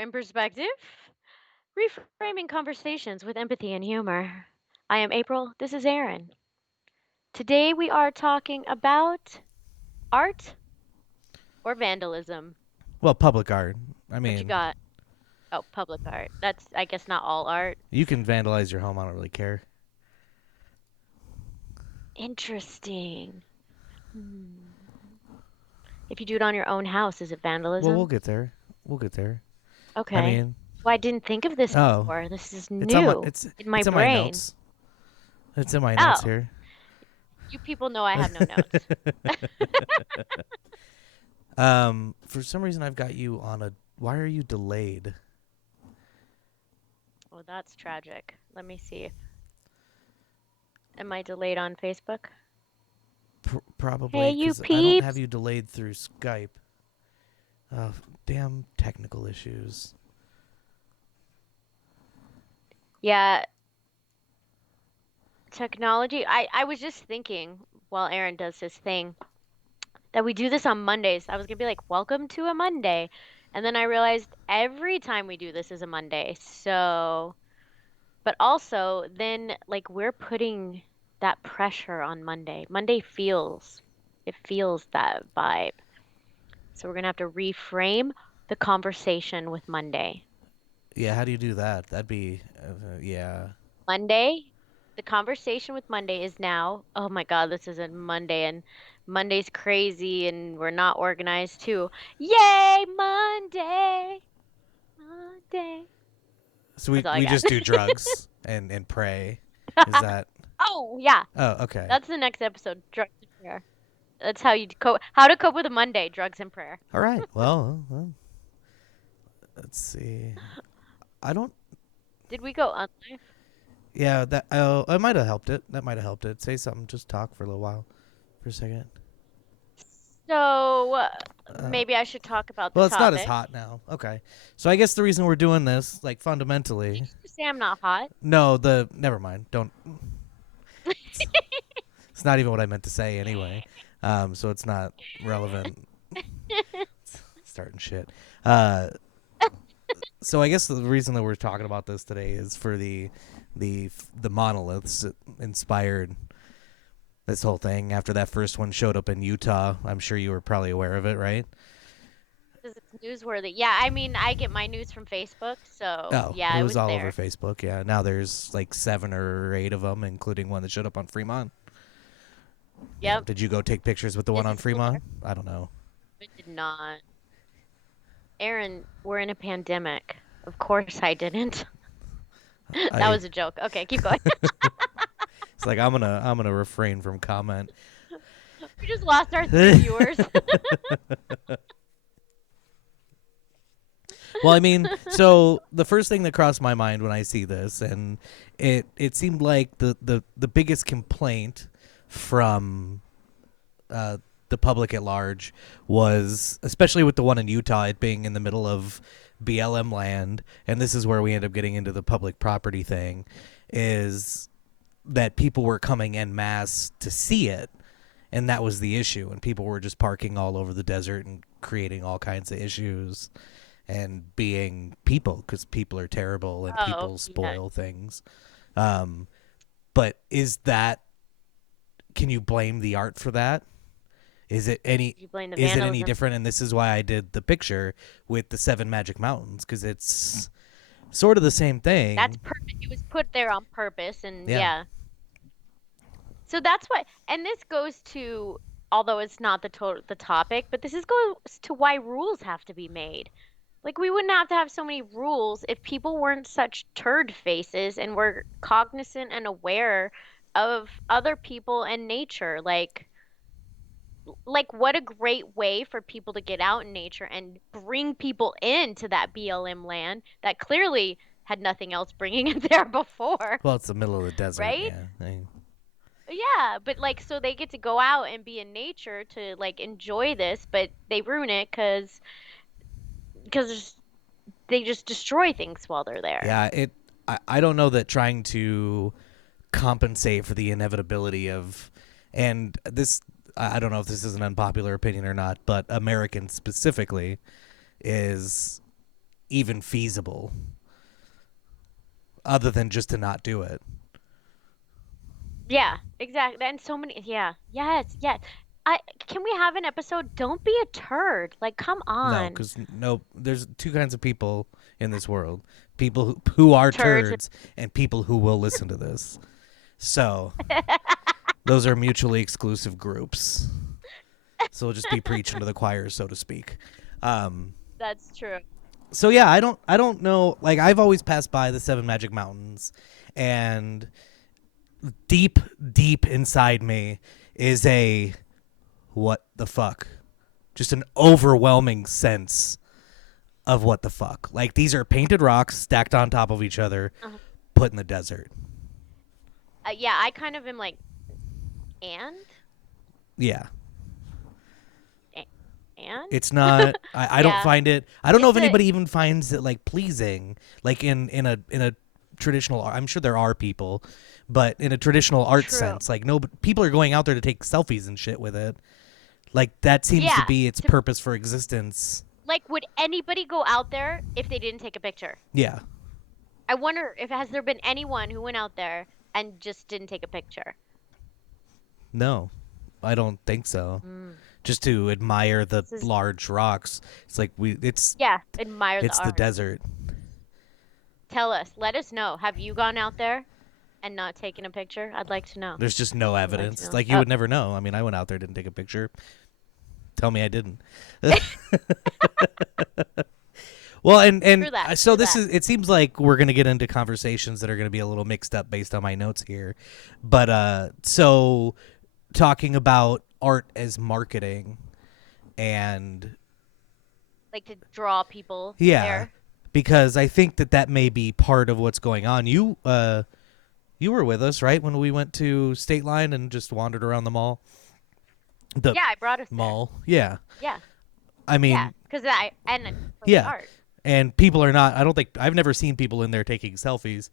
in perspective, reframing conversations with empathy and humor. I am April. This is Aaron. Today we are talking about art or vandalism. Well, public art. I What you mean, got? Oh, public art. That's, I guess, not all art. you can vandalize your home. I don't really care. Interesting. Hmm. If you do it on your own house, is it Well, we'll vandalism? get there. We'll get there. I Okay. mean, Well, I didn't think of this oh, before. This is it's on my new it's in my it's in my brain. notes. It's in my notes Oh, here. you people know I have no notes. For some reason I've got you on a. Why are you delayed? Oh, that's tragic. Let me see. Am I delayed on Facebook? Hey, Probably you because I don't have peeps. you delayed through Skype. Oh, damn technical issues. Yeah, technology. I was just thinking while Aaron does his thing that we do this on Mondays. I was gonna be like, welcome to a Monday. And then I realized every time we do this is a Monday. So, but also then like we're putting that pressure on Monday. It feels that vibe. So we're gonna have to reframe the conversation with Monday. Yeah, how do you do that? That'd be yeah. Monday, the conversation with Monday is now, oh my God, this isn't Monday and Monday's crazy and we're not organized too. Yay, Monday, Monday. So we That's all I we got. just do drugs and pray. Is that? Oh, yeah. Oh, okay. That's the next episode, drugs and prayer. That's how you cope, how to cope with a Monday, drugs and prayer. All right. Well, let's see. I don't. Did we go online? Yeah, that. Oh, I might have helped it. That might have helped it. Say something. Just talk for a little while, for a second. So Uh, maybe I should talk about the well, it's not as topic. hot now. Okay. So I guess the reason we're doing this, like Did fundamentally, you say I'm not hot? no, the never mind. Don't. It's, it's not even what I meant to say anyway. So it's not relevant. Starting shit. Uh, so I guess the reason that we're talking about this today is for the monoliths that inspired this whole thing. After that first one showed up in Utah, I'm sure you were probably aware of it, right? Because it's newsworthy. Yeah, I mean, I get my news from Facebook, so Oh, it yeah, it was was all over there. Facebook. Yeah, now there's like 7 or 8 of them, including one that showed up on Fremont. Yeah, Yep. did you go take pictures with the one Is on it still there? Fremont? I don't know. I did not. Aaron, we're in a pandemic. Of course I didn't. That I was a joke. Okay, keep going. it's like I'm gonna refrain from comment. We just lost our 3 viewers. Well, I mean, so the first thing that crossed my mind when I see this, and it seemed like the biggest complaint from uh, the public at large was, especially with the one in Utah, it being in the middle of BLM land, and this is where we end up getting into the public property thing, is that people were coming en masse to see it, and that was the issue, and people were just parking all over the desert and creating all kinds of issues and being people, because people are terrible and Oh, people yeah. spoil things. Um, but is that, can you blame the art for that? Is it any You blame the is it any vandalism. different? And this is why I did the picture with the 7 magic mountains, because it's sort of the same That's thing. perfect. It was put there on purpose, and Yeah. yeah. So that's why, and this goes to, although it's not the topic, but this is goes to why rules have to be made. Like we wouldn't have to have so many rules if people weren't such turd faces and were cognizant and aware of other people and nature. Like what a great way for people to get out in nature and bring people into that BLM land that clearly had nothing else bringing it there before, Well, it's the middle of the desert. right? Yeah. Yeah, but like so they get to go out and be in nature to like enjoy this, but they ruin it because they just destroy things while they're there. Yeah. I don't know that trying to compensate for the inevitability of, and this, I don't know if this is an unpopular opinion or not, but Americans specifically is even feasible other than just to not do it. Yeah, exactly. And so many, yeah, yes, yes. Can we have an episode? Don't be a turd. Like, come No, on. because no, there's two kinds of people in this world: people who are Turds. turds and people who will listen to this. So those are mutually exclusive groups. So we'll just be preaching to the choir, so to speak. Um, That's true. so yeah, I don't know. Like I've always passed by the Seven Magic Mountains, and deep, deep inside me is a what the fuck, just an overwhelming sense of what the fuck. Like these are painted rocks stacked on top of each other, Uh-huh. put in the desert. Yeah, I kind of am like, and? Yeah, A- And? it's not. I don't Yeah, find it. I don't know if it's a, anybody even finds it like pleasing. Like in a traditional. I'm sure there are people, but in a traditional art true. sense, like no people are going out there to take selfies and shit with it. Like that seems to Yeah. be its To, purpose for existence. like, would anybody go out there if they didn't take a picture? Yeah. I wonder if has there been anyone who went out there and just didn't take a picture? No, I don't think so. Mm. Just to admire the This is, large rocks. It's like yeah, admire the it's the art. desert. Tell us, let us know. Have you gone out there and not taken a picture? I'd like to know. There's just no I'd like to evidence. know. Like you would never know. I mean, I went out there, didn't take a picture. Tell me I didn't. Well, and True that. so True this that. is. It seems like we're gonna get into conversations that are gonna be a little mixed up based on my notes here, but so talking about art as marketing and Like to draw people yeah, there. because I think that that may be part of what's going on. You were with us right when we went to State Line and just wandered around the mall. The Yeah, I brought us there. mall, yeah. Yeah. I Yeah, mean, because I and for the yeah. art. And people are not. I don't think I've never seen people in there taking selfies.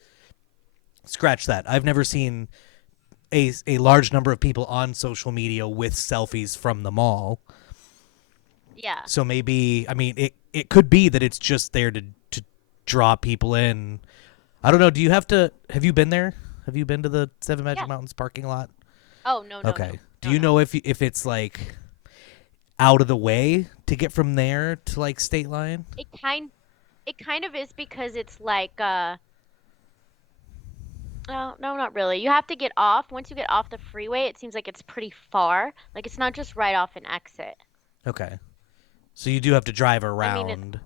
Scratch that. I've never seen a large number of people on social media with selfies from the mall. Yeah. So maybe I mean it could be that it's just there to draw people in. I don't know. Do you have to have you been there? Have you been to the Seven Magic Yeah. Mountains parking lot? Oh, no, no, no. Okay. Do No, you no. know if it's like out of the way to get from there to like State Line? It kind it kind of is because it's like no, no, not really. You have to get off. Once you get off the freeway, it seems like it's pretty far. Like it's not just right off an exit. Okay. So you do have to drive I mean, it around.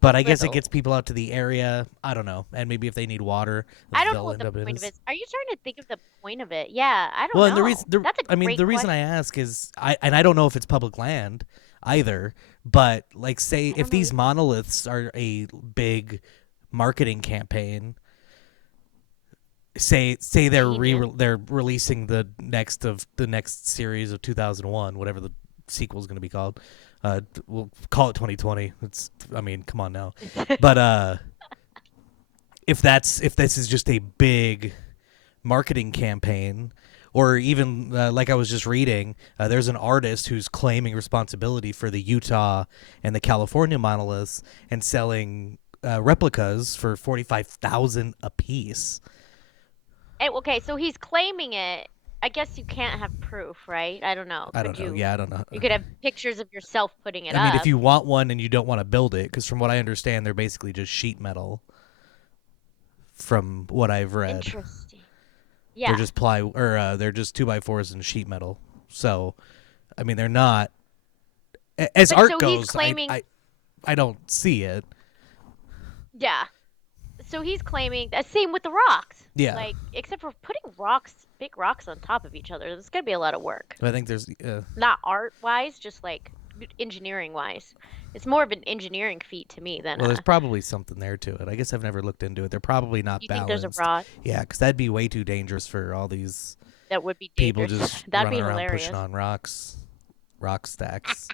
But I guess it gets little. people out to the area. I don't know. And maybe if they need water, I don't know they'll what end the up in point of his. it is. Are you trying to think of the point of it? Yeah, I don't Well, and the reason, know. That's a I mean, great the reason I question. ask is, I don't know if it's public land either. But like, say I if don't know these either. monoliths are a big marketing campaign, say Genius. they're releasing the next series of 2001, whatever the sequel is going to be called. We'll call it 2020. It's I mean, come on now. But if this is just a big marketing campaign, or even like I was just reading, there's an artist who's claiming responsibility for the Utah and the California monoliths and selling replicas for 45,000 a piece. Okay, so he's claiming it. I guess you can't have proof, right? I don't know. I Could don't know. you? Yeah, I don't know. You could have pictures of yourself putting it I mean, if up. you want one and you don't want to build it, because from what I understand, they're basically just sheet metal. From what I've read, Interesting. they're Yeah. just ply or they're just 2x4s and sheet metal. So, I mean, they're not as But art so he's goes. claiming, I don't see it. yeah. So he's claiming same with the rocks. Yeah, Like, except for putting rocks, big rocks on top of each other, there's gonna be a lot of work. I think there's. Not art wise, just like engineering wise. It's more of an engineering feat to me than Well, there's a. probably something there to it. I guess I've never looked into it. They're probably not You think there's a balanced. rod? Yeah, because that'd be way too dangerous for all these That would be people dangerous. just That'd be running around pushing hilarious. on rocks, rock stacks.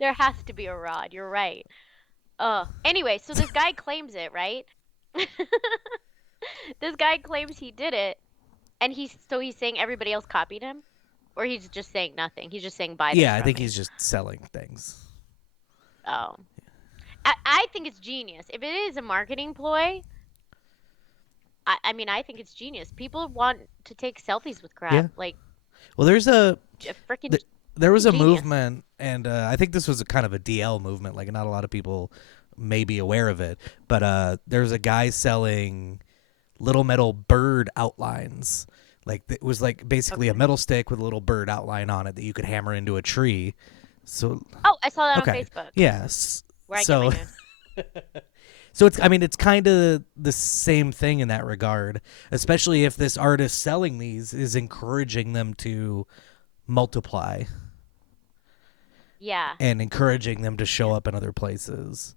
There has to be a rod. You're right. Anyway, so this guy claims it, right? This guy claims he did it, and he's saying everybody else copied him, or he's just saying nothing. He's just saying buy this Yeah, I from think me. he's just selling things. Oh. I think it's genius. If it is a marketing ploy, I mean, I think it's genius. People want to take selfies with crap. Yeah. Like, Well, freaking th- there was a genius. movement, and I think this was a kind of a DL movement. Like, not a lot of people may be aware of it, but there's a guy selling little metal bird outlines. Like, it was like basically a Okay. metal stick with a little bird outline on it that you could hammer into a tree. So, Oh, I saw that on okay, Facebook, yes. where I get my So, news. so it's, I mean, it's kind of the same thing in that regard, especially if this artist selling these is encouraging them to multiply Yeah. and encouraging them to show Yeah. up in other places.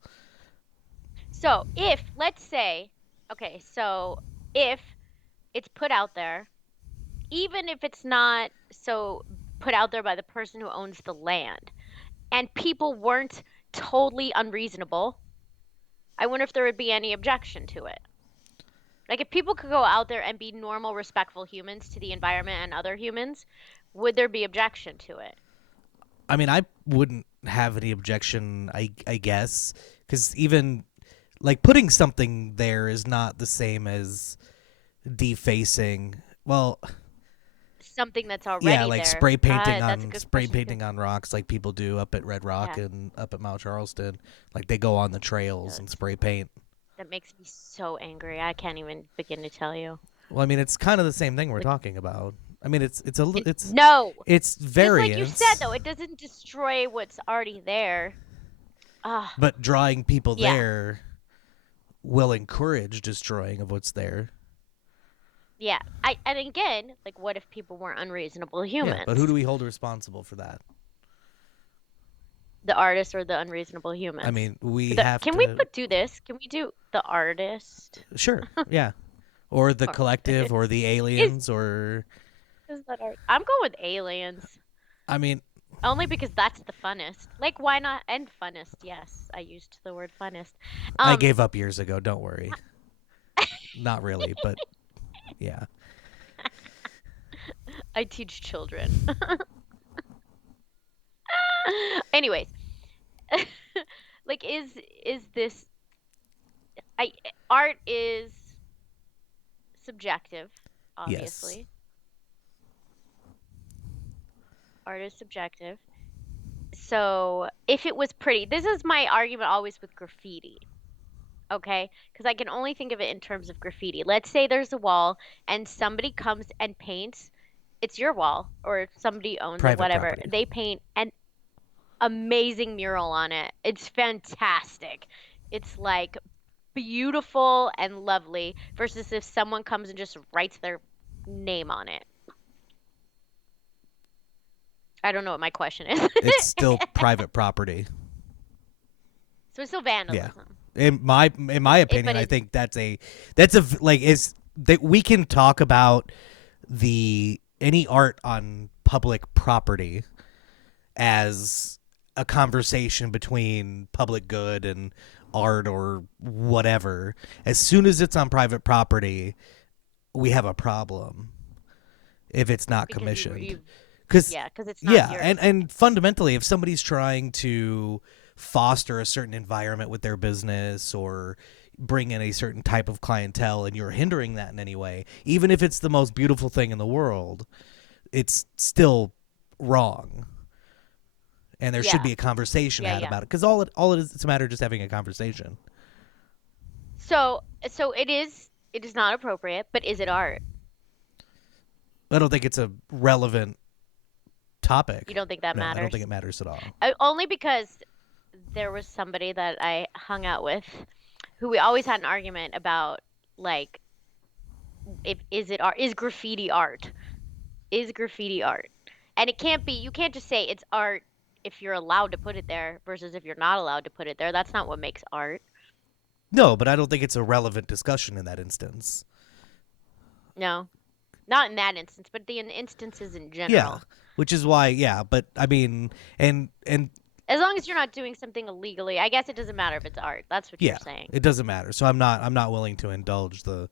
So if, let's say, okay, so if it's put out there, even if it's not so put out there by the person who owns the land, and people weren't totally unreasonable, I wonder if there would be any objection to it. Like if people could go out there and be normal, respectful humans to the environment and other humans, would there be objection to it? I mean, I wouldn't have any objection, I guess, because even like putting something there is not the same as defacing. Well, Something that's yeah, already like there. That's a good spray question too. painting on rocks, like people do up at Red Rock Yeah. and up at Mount Charleston. Like they go on the trails and That's, spray paint. that makes me so angry. I can't even begin to tell you. Well, I mean, it's kind of the same thing we're Like, talking about. I mean, no. it's Just like you said, variance, though, it doesn't destroy what's already there. Ah, but drawing people yeah, there will encourage destroying of what's there. yeah. And again, like, what if people weren't unreasonable Yeah, but who do humans? we hold responsible for that? The artist or the unreasonable I humans? mean, we The, have can we to. put do this? Can we do the artist? Sure, yeah, or the collective, or Artist. the Is aliens, or is that art? I'm going with aliens. I mean, Only because that's the funnest. Like, why not? And funnest, yes. I used the word funnest. I Um, gave up years ago. Don't worry, not really, but yeah. I teach children. Anyways, like is this I art is subjective, Yes. obviously. Art is subjective. So, if it was pretty, this is my argument always with graffiti, okay? Because I can only think of it in terms of graffiti. Let's say there's a wall and somebody comes and paints, it's your wall or somebody owns it, Private whatever. property. They paint an amazing mural on it. It's fantastic. It's like beautiful and lovely versus if someone comes and just writes their name on it. I don't know what my question is. It's still private property. So it's still Yeah. vandalism. In my But opinion, I is think that's a like is that we can talk about the any art on public property as a conversation between public good and art or whatever. As soon as it's on private property, we have a problem if it's not because commissioned. you Because yeah, because it's not yeah, yours. and fundamentally, if somebody's trying to foster a certain environment with their business or bring in a certain type of clientele and you're hindering that in any way, even if it's the most beautiful thing in the world, it's still wrong. And there should Yeah. be a conversation Yeah, had yeah. about it because all it is, it's a matter of just having a conversation. So it is not appropriate, but is it art? I don't think it's a relevant You topic. don't think that No, I don't think matters? it matters at all. Only because there was somebody that I hung out with who we always had an argument about like if is it art is graffiti art? Is graffiti art? And it can't be you can't just say it's art if you're allowed to put it there versus if you're not allowed to put it there. That's not what makes art. No, but I don't think it's a relevant discussion in that instance. No. Not in that instance, but the instances in Yeah, general. which is why, yeah. But I mean, and As long as you're not doing something illegally, I guess it doesn't matter if it's art. That's what you're yeah, saying. it doesn't matter. So I'm not willing to indulge the.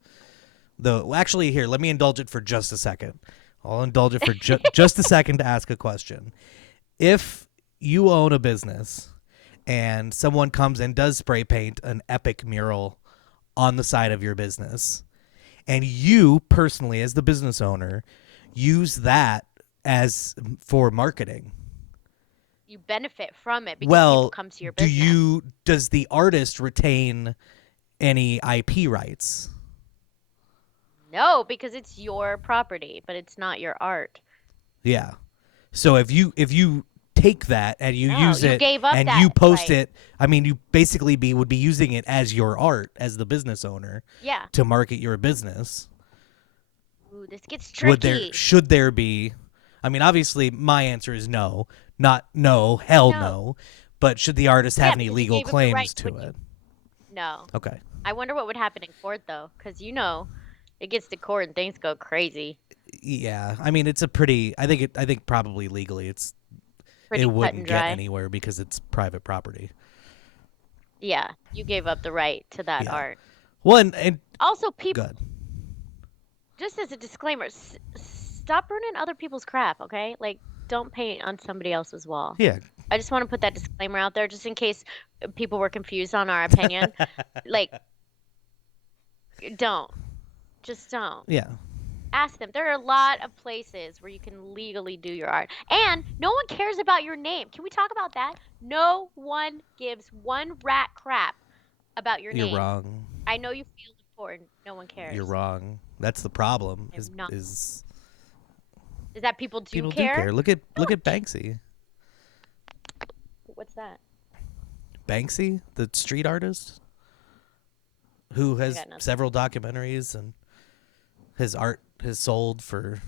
Actually, here, let me indulge it for just a second. I'll indulge it for just a second to ask a question. If you own a business and someone comes and does spray paint an epic mural on the side of your business, and you personally, as the business owner, use that as for marketing. You benefit from it because people Well, come to your business. does the artist retain any IP rights? No, because it's your property, but it's not your art. Yeah. So if you take that and you No, use you it gave up and that you post right. it, I mean, you basically would be using it as your art as the business owner Yeah. to market your business. Ooh, this gets Would there tricky. should there be? I mean, obviously, my answer is no, not no, hell No. no. But should the artist have Yeah, any because you legal gave up the right claims to to what you. it? No. Okay. I wonder what would happen in court though, because it gets to court and things go crazy. Yeah, I mean, it's a pretty. I think probably legally, it Pretty cut and wouldn't get dry. anywhere because it's private property. Yeah, you gave up the right to that Yeah. art. Well, and Also, people, good. just as a disclaimer, stop ruining other people's crap, okay? Like, don't paint on somebody else's wall. Yeah. I just want to put that disclaimer out there just in case people were confused on our opinion. Like, don't. Just don't. Yeah. Ask them. There are a lot of places where you can legally do your art. And no one cares about your name. Can we talk about that? No one gives one rat crap about your You're name. wrong. I know you feel important. No one You're cares. wrong. That's the problem. I'm Is not. is Is that people do people do care? care. Look No. at Banksy. What's that? Banksy, the street artist who I has got nothing. several documentaries, and his art has sold for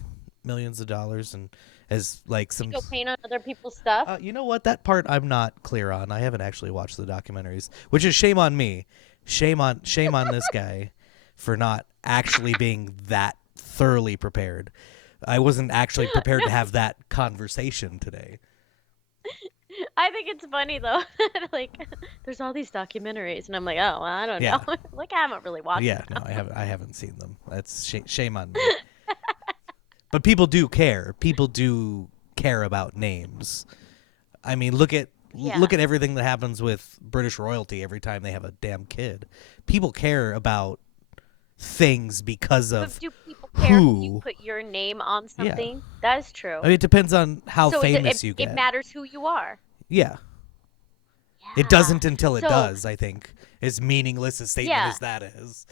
millions of dollars, and has like You some. go paint on other people's stuff? You know what? That part I'm not clear on. I haven't actually watched the documentaries, which is shame on me. Shame on this guy for not actually being that thoroughly prepared. I wasn't actually prepared No, to have that conversation today. I think it's funny though. Like, there's all these documentaries, and I'm like, oh, well, I don't know. Yeah. Like, I haven't really watched Yeah, no, them. I haven't seen them. That's shame on me. But people do care. People do care about names. I mean, look Yeah. at everything that happens with British royalty every time they have a damn kid. People care about things because But of do people care if you who. put your name on Yeah. something? That is I true. mean, it depends on how So famous you it get. matters who you are. Yeah. It Yeah. doesn't until it So does, I think. As meaningless a statement yeah. as that is.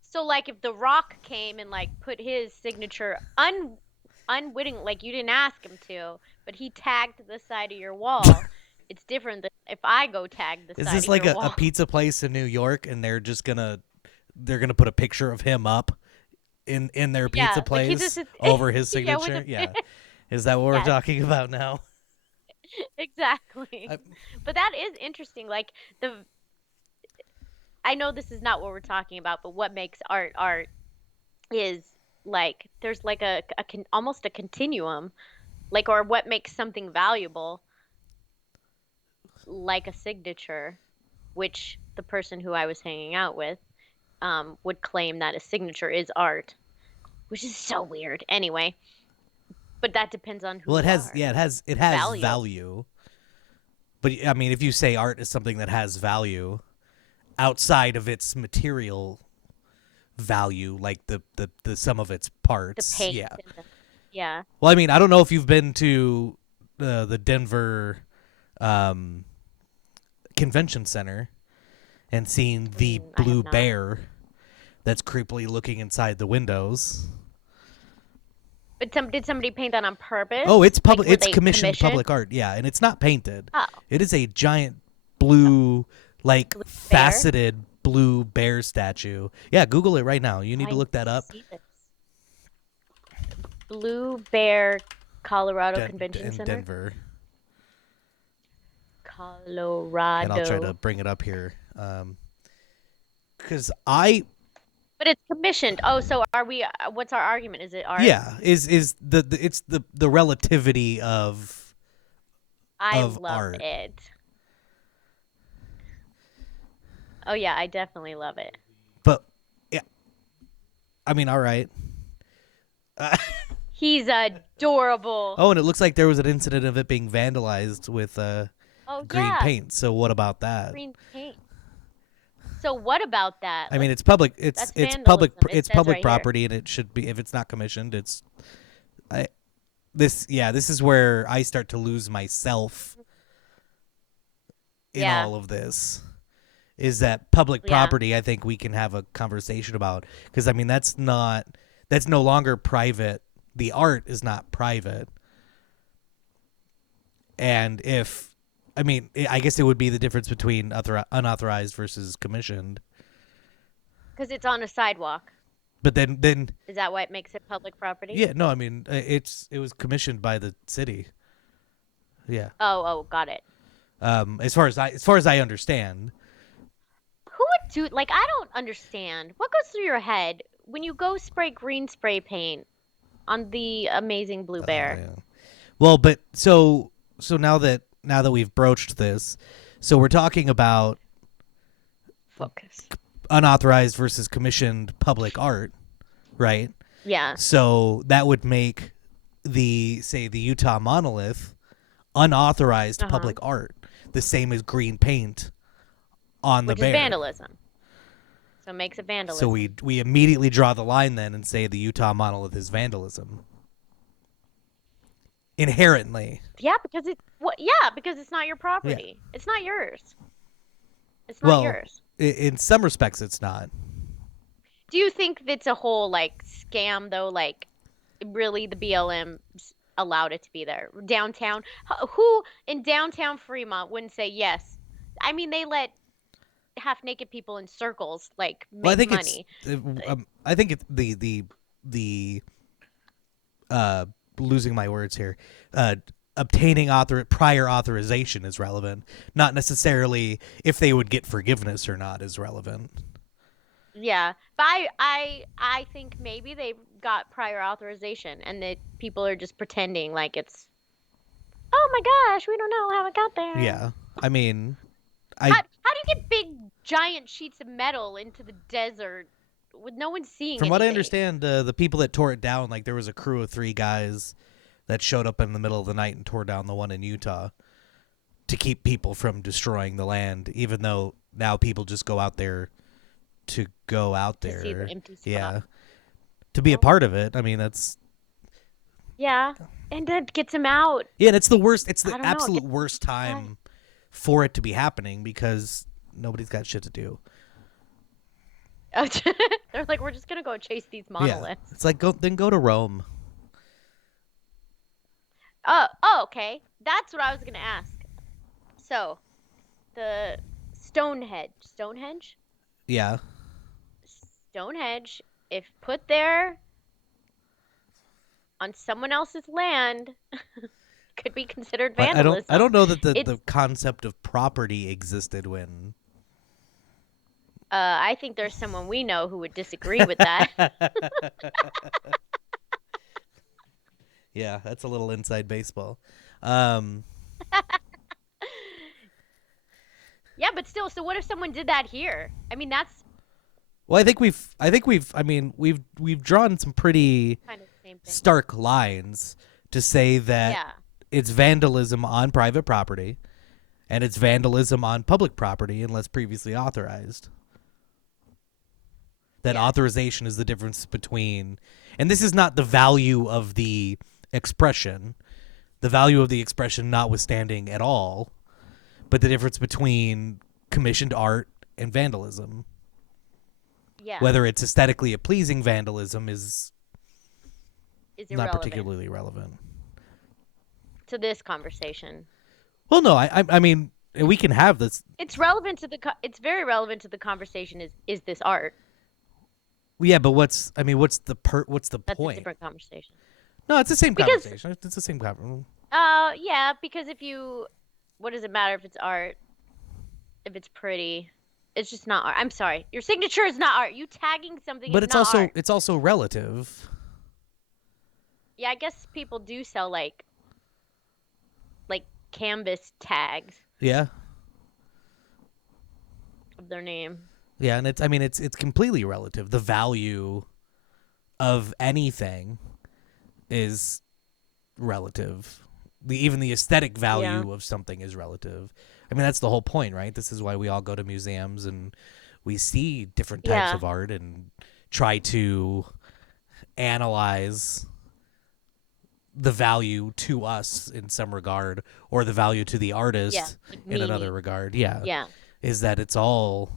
So like if The Rock came and like put his signature unwitting, like you didn't ask him to, but he tagged the side of your wall, it's different than if I go tag the Is side this of like your a wall. pizza place in New York, and they're gonna put a picture of him up in their pizza Yeah, like he just place over his yeah, with signature? a Yeah. Is that what we're yes, talking about now? exactly. I, But that is interesting. Like the I know this is not what we're talking about, but what makes art is like there's like almost a continuum, like or what makes something valuable, like a signature, which the person who I was hanging out with would claim that a signature is art, which is so weird. Anyway, but that depends on who well, it you has are. yeah, it The has value. value. But I mean, if you say art is something that has value outside of its material value, like the sum of its The parts, paint yeah. and the yeah. Well, I mean, I don't know if you've been to the Denver um, Convention Center and seen the I have blue not. bear that's creepily looking inside the windows. But did somebody paint that on Oh, it's purpose? Like public. were It's they commissioned commissioned? public art. Yeah, and it's not painted. Oh, It is a giant blue, like blue bear. faceted blue bear statue. Yeah, Google it right now. You Oh, need I to need look that to up. see this. Blue Bear, Colorado Convention In Center. Denver, and I'll try to Colorado. bring it up here. Because I But it's commissioned. Oh, so are we? What's our argument? Is it art? yeah is it's the relativity I of love art. it. Oh yeah, I definitely love it. But yeah, I mean, all right. He's adorable. Oh, and it looks like there was an incident of it being vandalized with Oh Oh green yeah, paint. So what about that? green paint. So what about that? I mean, it's public. That's It's public. vandalism. It It's says public right here. property, and it should be. If it's not commissioned, it's. I this yeah. This is where I start to lose myself in Yeah, all of this. Is that public yeah. property? I think we can have a conversation about, because I mean that's no longer private. The art is not private, and if I mean, I guess it would be the difference between unauthorized versus commissioned. Because it's on a sidewalk. But then Is that what makes it public property? yeah, no, I mean it was commissioned by the city. Yeah. Oh, oh, got it. As far as I understand, Who would do like I don't understand. What goes through your head when you go spray green spray paint on the amazing blue bear? yeah. Well, but so now that we've broached this, so we're talking about Focus. unauthorized versus commissioned public art, right? Yeah. So that would make the Utah monolith unauthorized Uh-huh. public art, the same as green paint on the Which is bear. vandalism. So it makes it So vandalism. we immediately draw the line then and say the Utah monolith is vandalism inherently. Yeah, because it what yeah, because it's not your Yeah. property. It's not yours. It's not Well, yours. in some respects, it's not. Do you think it's a whole like scam though? Like really the BLM allowed it to be there downtown? Who in downtown Fremont wouldn't say yes? I mean, they let half naked people in circles like Well, I make think it's. money. I think it's the uh losing my words here. Obtaining prior authorization is relevant, not necessarily if they would get forgiveness or not is relevant. Yeah, but I think maybe they got prior authorization and that people are just pretending like it's oh my gosh, we don't know how it got there. Yeah, I mean, I How do you get big giant sheets of metal into the desert with no one seeing from what I anything? understand, the people that tore it down, like there was a crew of 3 guys that showed up in the middle of the night and tore down the one in Utah to keep people from destroying the land, even though now people just go out there to go out To see the there. empty spot. Yeah. To be a Oh, part of it. I mean, that's yeah, and that gets him out. yeah, and it's the worst. It's the I don't know. It absolute gets worst out. time for it to be happening because nobody's got shit to do. They're like, we're just gonna go chase these Yeah, monoliths. it's like go to Rome. Oh, oh, okay. That's what I was gonna ask. So the Yeah, Stonehenge, if put there on someone else's land, could be considered but I vandalism. don't know that the It's concept of property existed when. I think there's someone we know who would disagree with that. Yeah, that's a little inside baseball. Um, Yeah, but still, so what if someone did that here? I mean, that's well, I mean, we've drawn some pretty kind of the same thing. stark lines to say that Yeah, it's vandalism on private property and it's vandalism on public property unless previously authorized. That yes, authorization is the difference between, and this is not the value of the expression, the value of the expression notwithstanding at all, but the difference between commissioned art and vandalism. yeah, Whether it's aesthetically pleasing vandalism is is not irrelevant particularly relevant. to this conversation. Well, no, I mean we can have this. It's relevant to it's very relevant to the conversation is this art? Yeah, but what's the That's a point? different conversation. No, it's the same Because conversation. It's the same conversation. yeah, because if you what does it matter if it's art? If it's pretty, it's just not art. I'm sorry. Your signature is not art. You tagging something But is not art. it's also relative. Yeah, I guess people do sell like canvas tags Yeah. of their name. Yeah, and it's I mean it's completely relative. The value of anything is relative. even the aesthetic Yeah. value of something is relative. I mean, that's the whole point, right? This is why we all go to museums and we see different types Yeah. of art and try to analyze the value to us in some regard or the value to the Yeah. artist Like in another meaning. regard. Yeah. Yeah. Is that it's all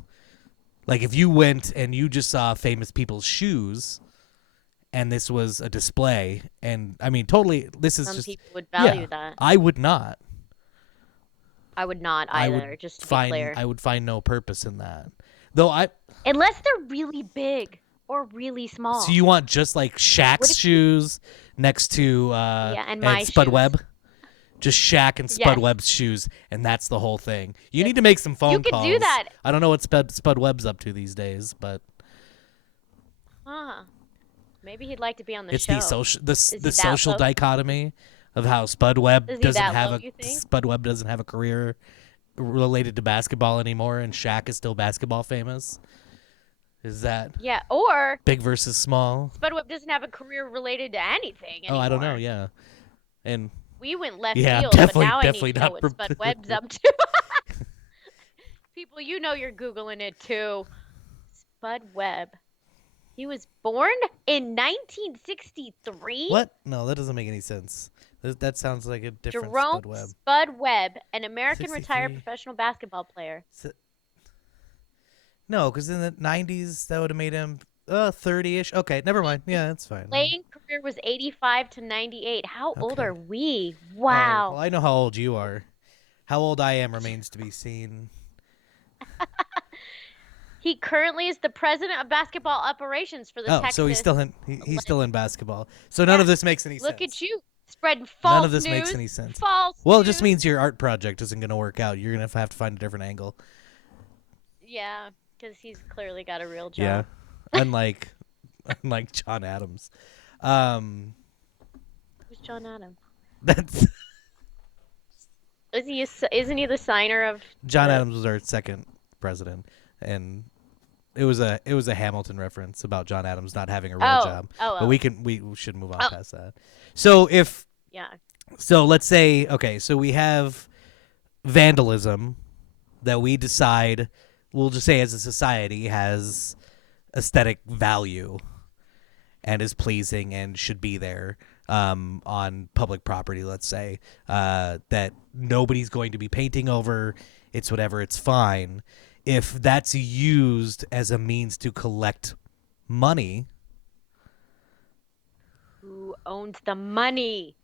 like if you went and you just saw famous people's shoes and this was a display and I mean totally this is Some just people would yeah, value that. I would not. I would not I would either, just to be clear. find no purpose in that. Though I Unless they're really big or really so small. you want just like What Shaq's if you, shoes next to yeah, and and my Spud shoes. Webb? Just Shaq and Spud Yes. Webb's shoes, and that's the whole thing. You Yes. need to make some You phone could do calls. that. I don't know what Spud Webb's up to these days, but Huh. Maybe he'd like to be on the it's the show. social Is the he that social low? dichotomy of how Is he that low, you think? Spud Webb doesn't have a career related to basketball anymore, and Shaq is still basketball famous. Is that Yeah. Or big versus small? Spudweb doesn't have a career related to anything Oh, I don't know. anymore. Yeah, and We went left yeah, field, but definitely, now I need definitely to know not. what Spudweb's up to. People, you know you're Googling it too. Spud Webb. He was born in 1963. What? No, that doesn't make any sense. That sounds like a different Jerome Spud Webb. Spud Webb, an American retired 63. professional basketball player. No, because in the 90s, that would have made him 30-ish. Okay, never mind. His Yeah, that's fine. playing career was 85 to 98. How old Okay. are we? Oh, well, Wow. I know how old you are. How old I am remains to be seen. He currently is the president of basketball operations for the Oh, so he's Texas. still in he's still in basketball. So none Yeah. of this makes any Look sense. at you spreading None of false this makes news. any sense. False Well, it just news. means your art project isn't going to work out. You're going to have to find a different angle. Yeah, because he's clearly got a real Yeah. job. Unlike unlike John Adams. Um Who's John Adams? that's Isn't he the signer of John the? Adams was our second president, and it was a Hamilton reference about John Adams not having a real Oh, job. oh, But oh, we should move on oh. past that. So if Yeah. so, let's say okay, so we have vandalism that we decide we'll just say as a society has aesthetic value and is pleasing and should be there on public property, let's say, that nobody's going to be painting over. It's whatever, it's fine. If that's used as a means to collect money, Who owns the money?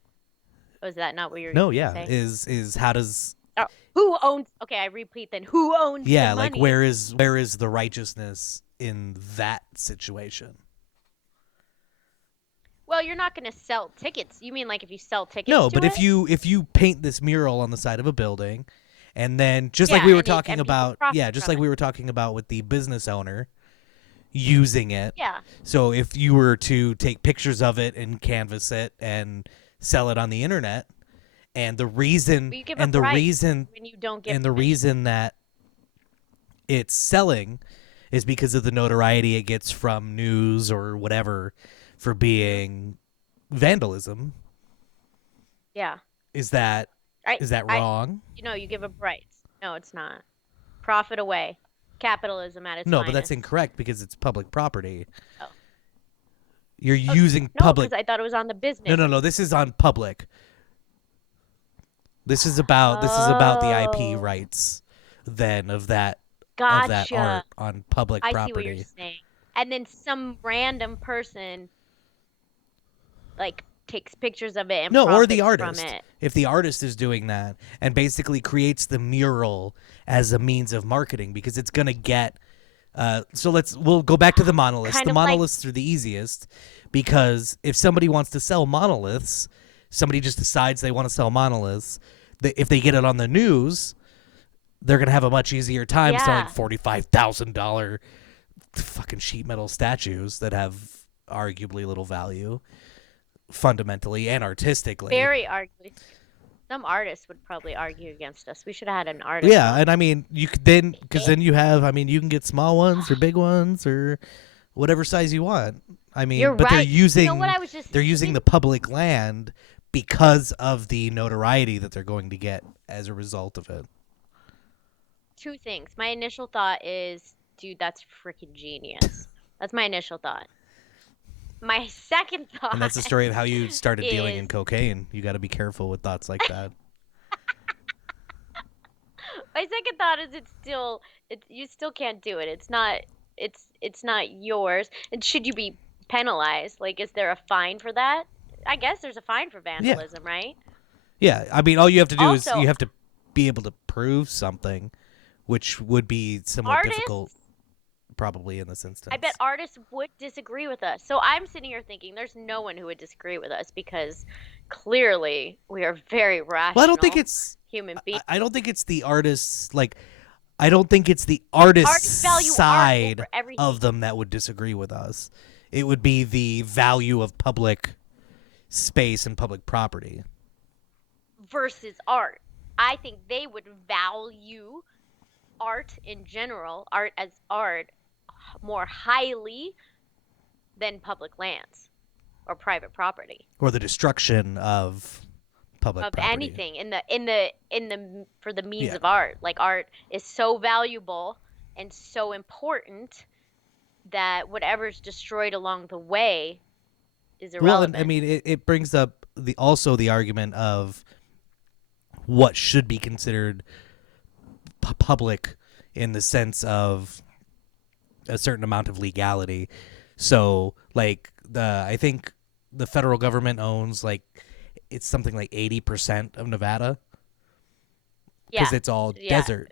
Was that not what you were no, going to yeah, say? is how does Oh, who owns? Okay, I repeat then. Who owns the yeah, like money? where is the righteousness in that situation? Well, you're not going to sell tickets. You mean like if you sell tickets No, to but it? if you paint this mural on the side of a building, and then just like Yeah, we were and talking people about, profit yeah, just from like it. we were talking about with the business owner using it. Yeah. So if you were to take pictures of it and canvas it and sell it on the internet, and the reason But you give a and the price reason when you don't get and the permission. reason that it's selling is because of the notoriety it gets from news or whatever for being vandalism. Yeah. Is that I, is that I, wrong? you give a price. No, it's not. Profit away. Capitalism at its No, finest. but that's incorrect because it's public property. Oh. You're Oh, using no, public. because I thought it was on the business. No. This is on public. This is about the IP Oh, rights then of that gotcha. art on public I see what you're property. saying. And then some random person like takes pictures of it and No, or the profits from artist. it. If the artist is doing that and basically creates the mural as a means of marketing because it's going to get so we'll go back to the monoliths. Kind The of like monoliths are the easiest because if somebody wants to sell monoliths, somebody just decides they want to sell monoliths. If they get it on the news, they're gonna have a much easier time selling yeah, $45,000 fucking sheet metal statues that have arguably little value, fundamentally and artistically. very arguably. Some artists would probably argue against us. We should have had an artist Yeah, on. and I mean you could then because then you have I mean you can get small ones or big ones or whatever size you want. I mean, You're but right. You know what I was just they're using thinking? the public land because of the notoriety that they're going to get as a result of it. Two things. My initial thought is, dude, that's freaking genius. That's my initial thought. My second And that's the thought story of how you started dealing in is cocaine. You got to be careful with thoughts like that. my second thought is it's still you still can't do it. It's not yours. And should you be penalized? Like, is there a fine for that? I guess there's a fine for Yeah. vandalism, right? Yeah. I mean, all you have to do is you Also, have to be able to prove something, which would be somewhat difficult artists, probably in this I bet instance. artists would disagree with us. So I'm sitting here thinking there's no one who would disagree with us because clearly we are very Well, I don't think rational it's. human beings. I don't think it's the artists. Like, I don't think it's the artist's Artists value art over side of everything them that would disagree with us. It would be the value of public space and public property. versus art. I think they would value art in general, art as art, more highly than public lands or private property Or the destruction of public of property. anything in the for the means Yeah. of art. Like art is so valuable and so important that whatever's destroyed along the way is Well, and I irrelevant mean, it brings up the argument of what should be considered public in the sense of a certain amount of legality. So, like I think the federal government owns like it's something like 80% of Nevada because yeah it's all yeah desert.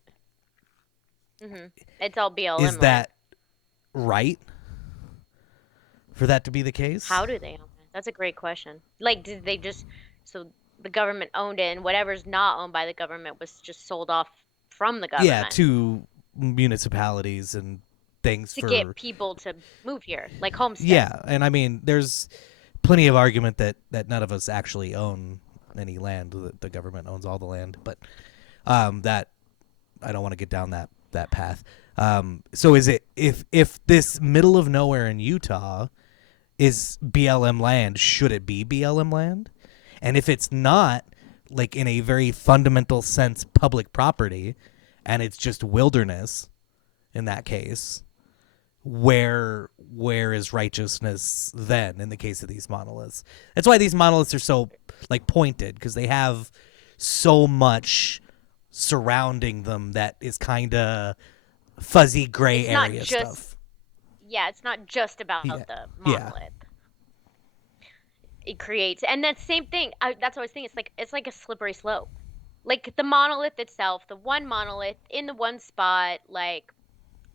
it's all Is BLM land. that right for that to be the How case? do they own it? That's a great question. Like, did they just, so the government owned it and whatever's not owned by the government was just sold off from the Yeah, government to municipalities and things to get for people to move here, like homestead. yeah, and I mean there's plenty of argument that none of us actually own any land. The government owns all the land, but that I don't want to get down that path. So is it if this middle of nowhere in Utah is BLM land, should it be BLM land? And if it's not, like in a very fundamental sense, public property, and it's just wilderness in that case, where is righteousness then in the case of these monoliths? That's why these monoliths are so like pointed because they have so much surrounding them that is kind of fuzzy gray It's not area just, stuff. yeah, it's not just Yeah. about the Yeah. monolith. It creates, and that same thing. That's what I was thinking. It's like a slippery slope. Like the monolith itself, the one monolith in the one spot, like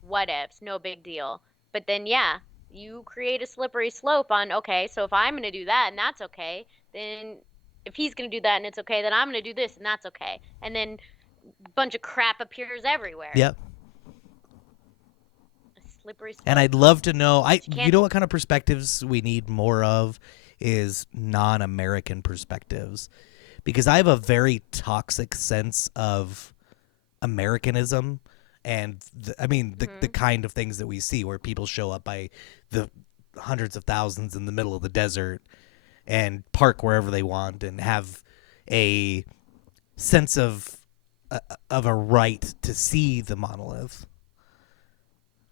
what ifs, no big deal. But then, yeah, you create a slippery slope on, okay, so if I'm going to do that and that's okay, then if he's going to do that and it's okay, then I'm going to do this and that's okay. And then a bunch of crap appears everywhere. Yep. A slippery And slope. I'd love to know But you you can't, know what kind of perspectives we need more of is non-American perspectives because I have a very toxic sense of Americanism and I mean the hmm kind of things that we see where people show up by the hundreds of thousands in the middle of the desert and park wherever they want and have a sense of a right to see the monolith.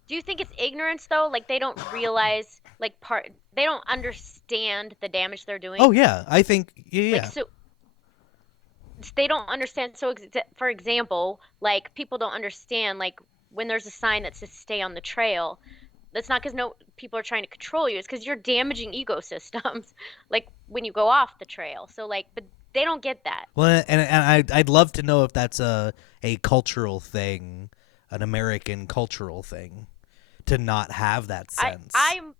do you think it's ignorance though? Like they don't realize, like they don't understand the damage they're Oh doing. yeah, I think Like, yeah. so they don't understand. So, for example, like people don't understand, like when there's a sign that says "Stay on the trail," that's not because no people are trying to control you. It's because you're damaging ecosystems, like when you go off the trail. So, like, but they don't get that. Well, and I'd love to know if that's a cultural thing, an American cultural thing, to not have that sense. I'm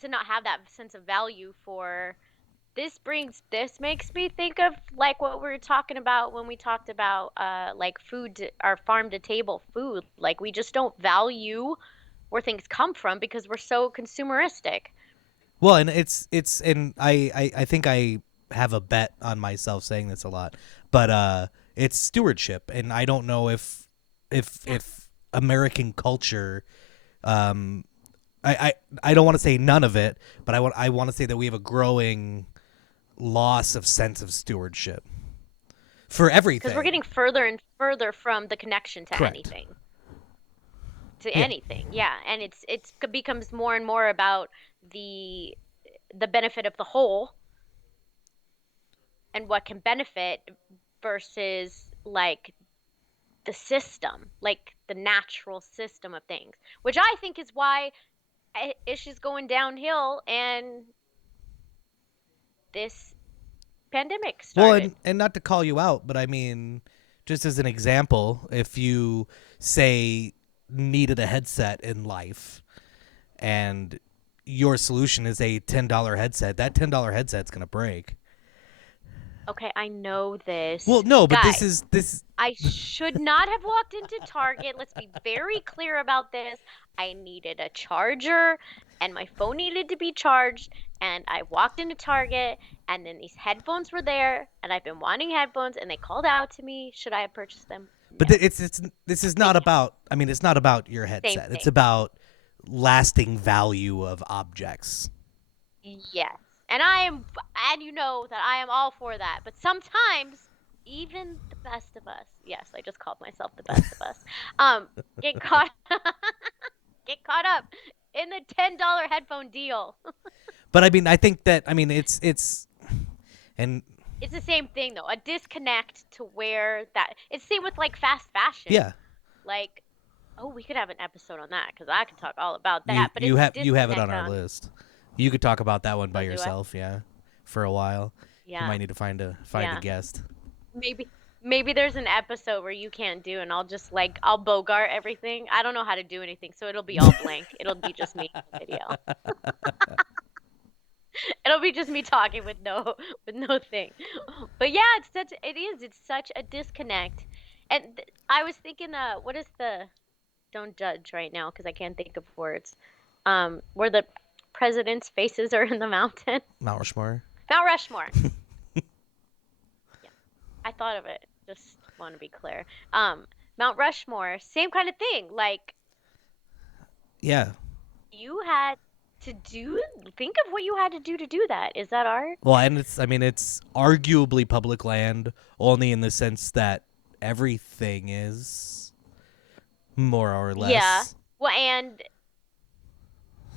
to not have that sense of value for this makes me think of like what we were talking about when we talked about like our farm to table food. Like we just don't value where things come from because we're so consumeristic. Well, and it's and I think I have a bet on myself saying this a lot, but it's stewardship, and I don't know Yeah. if American culture, um, I don't want to say none of it, but I want to say that we have a growing loss of sense of stewardship for Because we're everything. getting further and further from the connection to Correct. anything, to Yeah. anything. Yeah, and it becomes more and more about the the benefit of the whole and what can benefit versus like the system, like the natural system of things, which I think is why issues going downhill and this pandemic Well, started. and not to call you out, but I mean, just as an example, if you say needed a headset in life and your solution is a $10 headset, that $10 headset's going to break. Okay, I know Well, this. no, but this Guys, is this. I should not have walked into Target. Let's be very clear about this. I needed a charger and my phone needed to be charged. And I walked into Target and then these headphones were there. And I've been wanting headphones and they called out to me. Should I have purchased them? But No. it's this is They not about. I mean, it's not about your same headset. It's thing. about lasting value of objects. Yes. And I am, and you know that I am all for that. But sometimes, even the best of us, yes, I just called myself the best of us, um, get caught, get caught up in the $10 headphone deal. But I mean, I think that I mean it's and It's the same thing though, a disconnect to where that, it's the same with like fast fashion. yeah, Like, oh, we could have an episode on that because I could talk all about you that, but it's a you have it on disconnect our on, list. You could talk about that one by oh, do I? yourself, yeah, for a while. You Yeah. might need to find a Yeah. guest. Maybe maybe there's an episode where you can't do and I'll just like I'll bogart everything. I don't know how to do anything, so it'll be all blank. It'll be just me in the video. It'll be just me talking with no thing. But yeah, it's such a disconnect. And I was thinking what is the don't judge right now because I can't think of words. Where the president's faces are in the mountain. Mount Rushmore. Mount Rushmore. Yeah. I thought of it. Just want to be clear. Mount Rushmore, same kind of thing. Like Yeah. you had to do, think of what you had to do that. Is that art? Well, and it's I mean it's arguably public land only in the sense that everything is more or Yeah. less. Well, and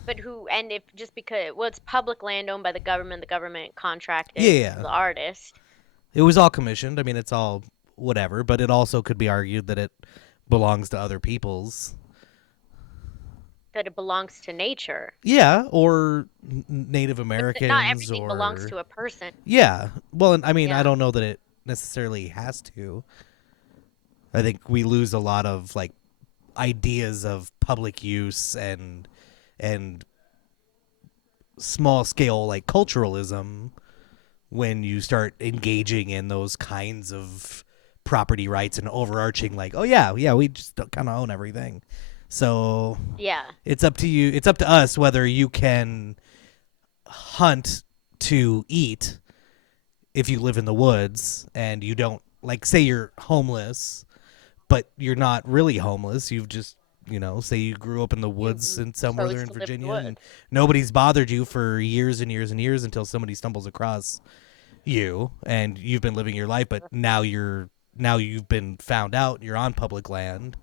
but who and if just because well, it's public land owned by the government Yeah, contracted yeah. the artist, It was all commissioned. I mean, it's all whatever, but it also could be argued that it belongs to other people's. that it belongs to nature. Yeah, or Native But not Americans, everything belongs or to a person. yeah. Well, and I mean, I Yeah. don't know that it necessarily has to. I think we lose a lot of like ideas of public use and small scale like culturalism when you start engaging in those kinds of property rights and overarching like, oh yeah, yeah, we just kind of own everything. So Yeah. it's up to you. It's up to us whether you can hunt to eat if you live in the woods and you don't like say you're homeless, but you're not really homeless. You've just say you grew up in the woods You in somewhere there chose in to live in the Virginia and woods. nobody's bothered you for years and years and years until somebody stumbles across you and you've been living your life, but now you've been found out, you're on public land.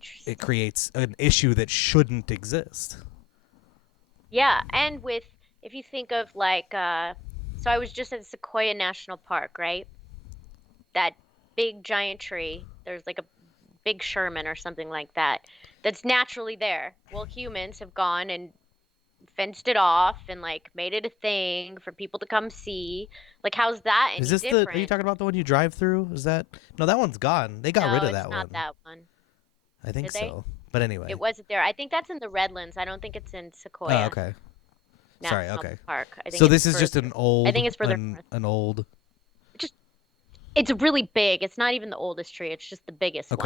It Interesting. creates an issue that shouldn't exist. Yeah, and with if you think of like so I was just at Sequoia National Park, right? That big giant tree. There's like a big Sherman or something like that that's naturally there. Well, humans have gone and fenced it off and like made it a thing for people to come see. Like how's that Is any this the? Are you different? talking about the one you drive through? Is that? No, that one's gone. They got rid No, of it's that not one. that one. I think Did they? so. But It anyway. wasn't there. I think that's in the Redlands. I don't think it's in Oh, Sequoia okay. Sorry. National Okay. Park. I think So it's this is just further. I think it's further north. an old. Just it's really big. It's not even the oldest tree. It's just the biggest one.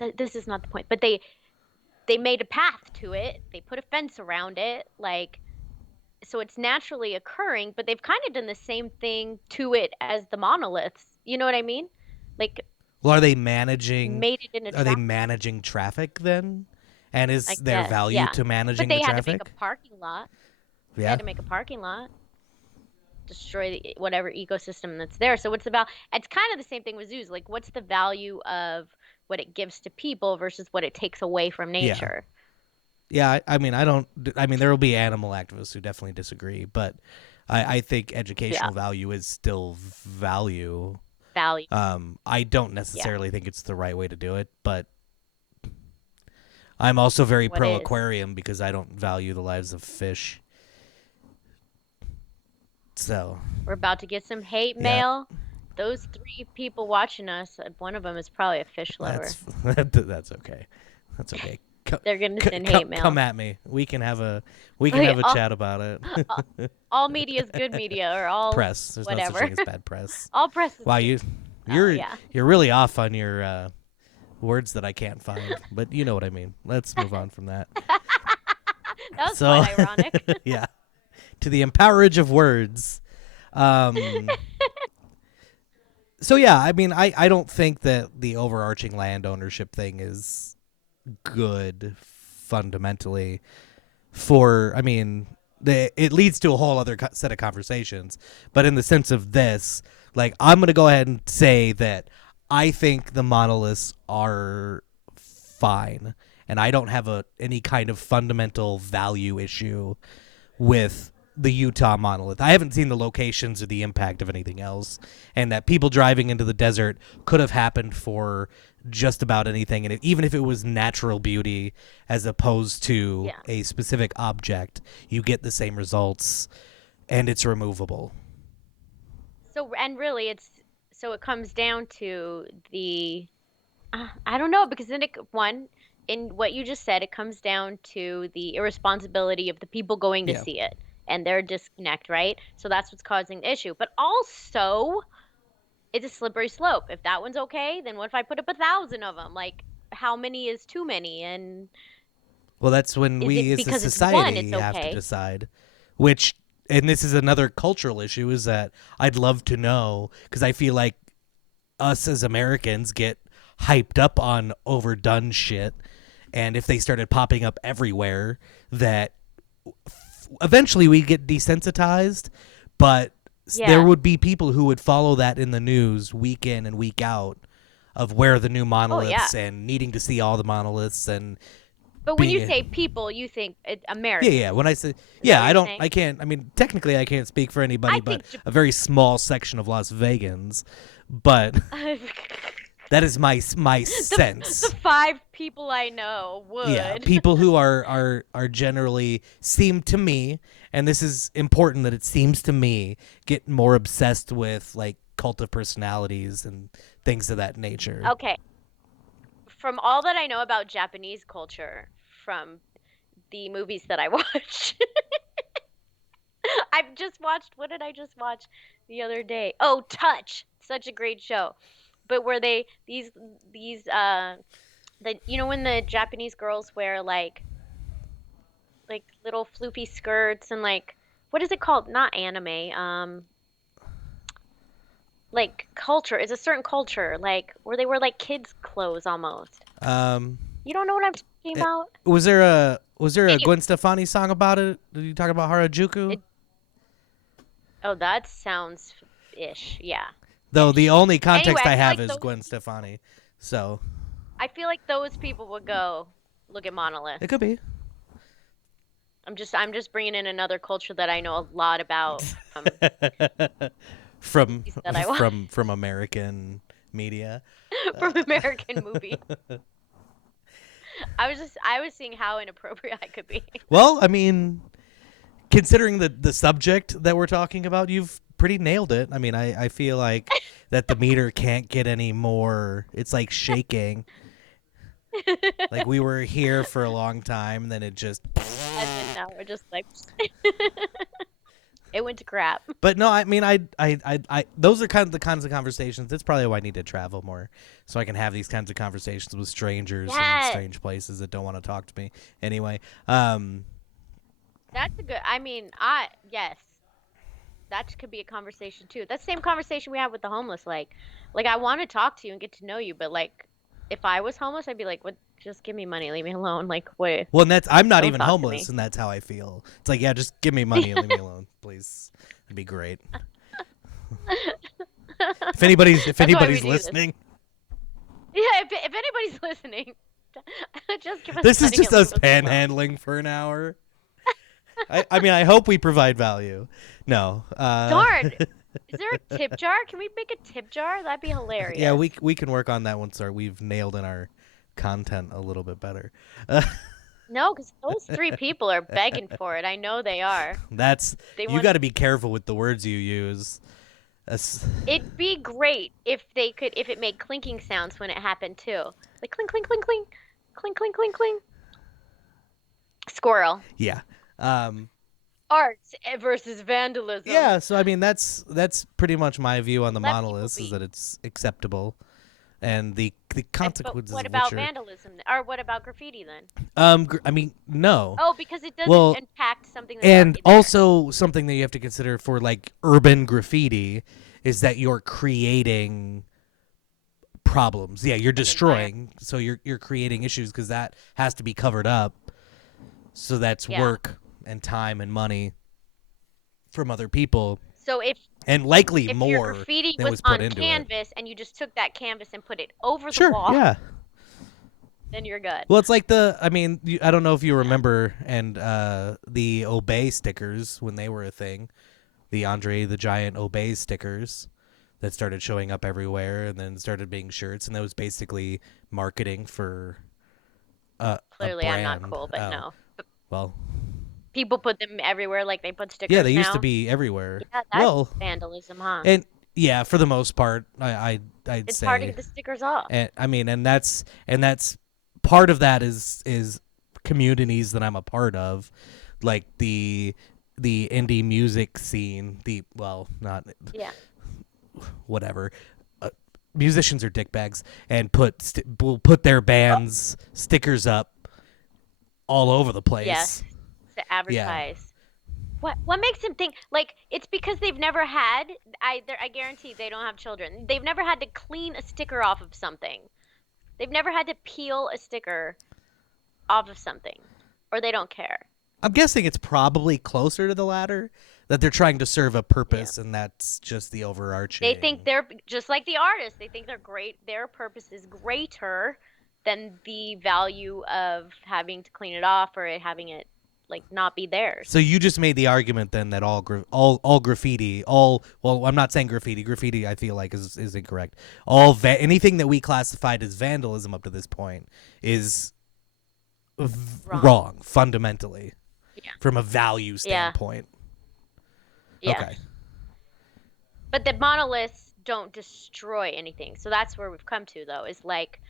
Okay. This is not the point. But they made a path to it. They put a fence around it, like so it's naturally occurring. But they've kind of done the same thing to it as the monoliths. You know what I mean? Like Well, are they managing? made it an Are they attraction. managing traffic then? And is I there guess, value yeah. to But managing the they had to make a traffic? parking lot. They had Yeah. to make a parking lot, destroy whatever ecosystem that's there. So what's about? It's kind of the same thing with zoos. Like, what's the value of what it gives to people versus what it takes away from Yeah. nature? Yeah. I mean, I don't. I mean, there will be animal activists who definitely disagree, but I think Yeah, educational value is still value. value. I don't Yeah, necessarily think it's the right way to do it, but I'm also very what pro is? aquarium because I don't value the lives of fish. So, We're about to get some hate yeah, mail. Those three people watching us, one of them is probably a fish that's lover. that's okay. That's okay. They're gonna send hate Come mail. at me. We can Like, have a chat about all, it. all media is good media, or all Press. There's no such whatever. thing as bad press. All press is Wow, good. Oh you're yeah. you're really off on your words that I can't find, but you know what I mean. Let's move on from that. That was quite So, ironic. yeah, to the empowerage of words. Um, so yeah, I mean, I don't think that the overarching land ownership thing is good fundamentally. For I mean, it leads to a whole other set of conversations. But in the sense of this, like I'm gonna go ahead and say that I think the monoliths are fine, and I don't have any kind of fundamental value issue with the Utah monolith. I haven't seen the locations or the impact of anything else, and that people driving into the desert could have happened for just about anything, and even if it was natural beauty as opposed to Yeah. a specific object, you get the same results, and it's removable. So, and really, it comes down to the I don't know because then one in what you just said, it comes down to the irresponsibility of the people going to Yeah. see it and their disconnect, right? So that's what's causing the issue. But also, it's a slippery slope. If that one's okay, then what if I put up 1,000 of them? Like, how many is too many? And Well, that's when is we it as a because it's one, society it's have to okay? decide which, and this is another cultural issue, is that I'd love to know because I feel like us as Americans get hyped up on overdone shit, and if they started popping up everywhere, that eventually we get desensitized, but there Yeah. would be people who would follow that in the news week in and week out of where the new Oh, yeah. monoliths and needing to see all the monoliths and But when being you a, say people, you think yeah. When Americans. I say Is that yeah, what you're saying? I can't. I mean, technically, I can't speak for anybody, I but think a very small section of Las Vegans. But that is my the sense. five people I know Yeah, would. people who are generally seem to me, and this is important that it seems to me, get more obsessed with like cult of personalities and things of that nature. Okay, from all that I know about Japanese culture, from the movies that I watch, I've just watched, what did I just watch the other day? Oh, Touch. Such a great show. But where these when the Japanese girls wear like little floofy skirts and like what is it called? Not anime. Like culture. It's a certain culture, like where they wear like kids' clothes almost. Um, You don't know what I'm talking eh, about? was there a Anyway, Gwen Stefani song about it? Did you talk about Harajuku? it, oh, that sounds ish. Yeah, Though the ish. only Anyway, context I have is Gwen Stefani, so I feel like those people would go look at it monoliths. could be. I'm just bringing in another culture that I know a lot about from from movies that I watch from American media. from American movies. I was seeing how inappropriate I could be. Well, I mean, considering the subject that we're talking about, you've pretty nailed it. I mean, I feel like that the meter can't get any more. It's like shaking. Like we were here for a long time, then it just. And then now we're just like it went to crap. But no, I mean, those are kind of the kinds of conversations. That's probably why I need to travel more, so I can have these kinds of conversations with strangers in Yes. strange places that don't want to talk to me. Anyway, That's a good. I mean, I yes, that could be a conversation too. That's the same conversation we have with the homeless. Like I want to talk to you and get to know you, but like, if I was homeless, I'd be like, "What? Just give me money, leave me alone." Like, what? Well, and that's I'm not Don't even talk to homeless, me. and that's how I feel. It's like, yeah, just give me money and leave me alone, please. That'd be great. If That's why we anybody's do this. listening, Yeah, if anybody's listening, just give us this is money just and leave us us alone. panhandling for an hour. I mean, I hope we provide value. No, Darn. Is there a tip jar? Can we make a tip jar? That'd be yeah, hilarious. we can work on that once we've nailed in our content a little bit better. Uh, No, because those three people are begging for it. I know they are. that's They you want. got to be careful with the words you use. That's, It'd be great if they could, if it made clinking sounds when it happened too, like clink, clink, clink, clink, clink, clink, clink, clink. Squirrel. yeah. Um, Art versus vandalism. Yeah, so I mean that's pretty much my view on the Let people monoliths is be. that it's acceptable, and the But consequences what of which about are vandalism? Or what about graffiti then? I mean no. Oh, because it doesn't Well, impact something that's and already there. also something that you have to consider for like urban graffiti is that you're creating problems. Yeah, you're An environment. destroying, so you're creating issues because that has to be covered up. So that's Yeah. work and time and money from other people, So and likely if your more graffiti than was was put on into it. canvas and you just took that canvas and put it over the Sure, wall, yeah. then you're good. Well, it's like I mean, I don't know if you remember, and the Obey stickers when they were a thing, the Andre the Giant Obey stickers that started showing up everywhere, and then started being shirts, and that was basically marketing for a Clearly, I'm not brand. cool, but Oh, no. But well, people put them everywhere, like they put yeah, stickers they used to now. be everywhere. Yeah, Well, that's vandalism, huh? and yeah, for the most part, I'd It's hard to say, get the stickers off. and I mean, and that's part of that is communities that I'm a part of, like the indie music scene. The well, not Yeah. whatever. Uh, Musicians are dickbags and will put their bands stickers up all over the Yes. place. To Yeah, advertise. What makes them think like it's because they've never had I guarantee they don't have children. They've never had to clean a sticker off of something. They've never had to peel a sticker off of something. Or they don't care. I'm guessing it's probably closer to the latter, that they're trying to serve a Yeah. purpose, and that's just the They think overarching. they're just like the artists. They think they're great. Their purpose is greater than the value of having to clean it off or having it like not be So theirs. you just made the argument then that all graffiti, all well, I'm not saying graffiti. Graffiti, I feel like is incorrect. Anything that we classified as vandalism up to this point is Wrong. wrong fundamentally Yeah. from a value Yeah. standpoint. Yeah. Okay. But the monoliths don't destroy anything. So that's where we've come to though, is like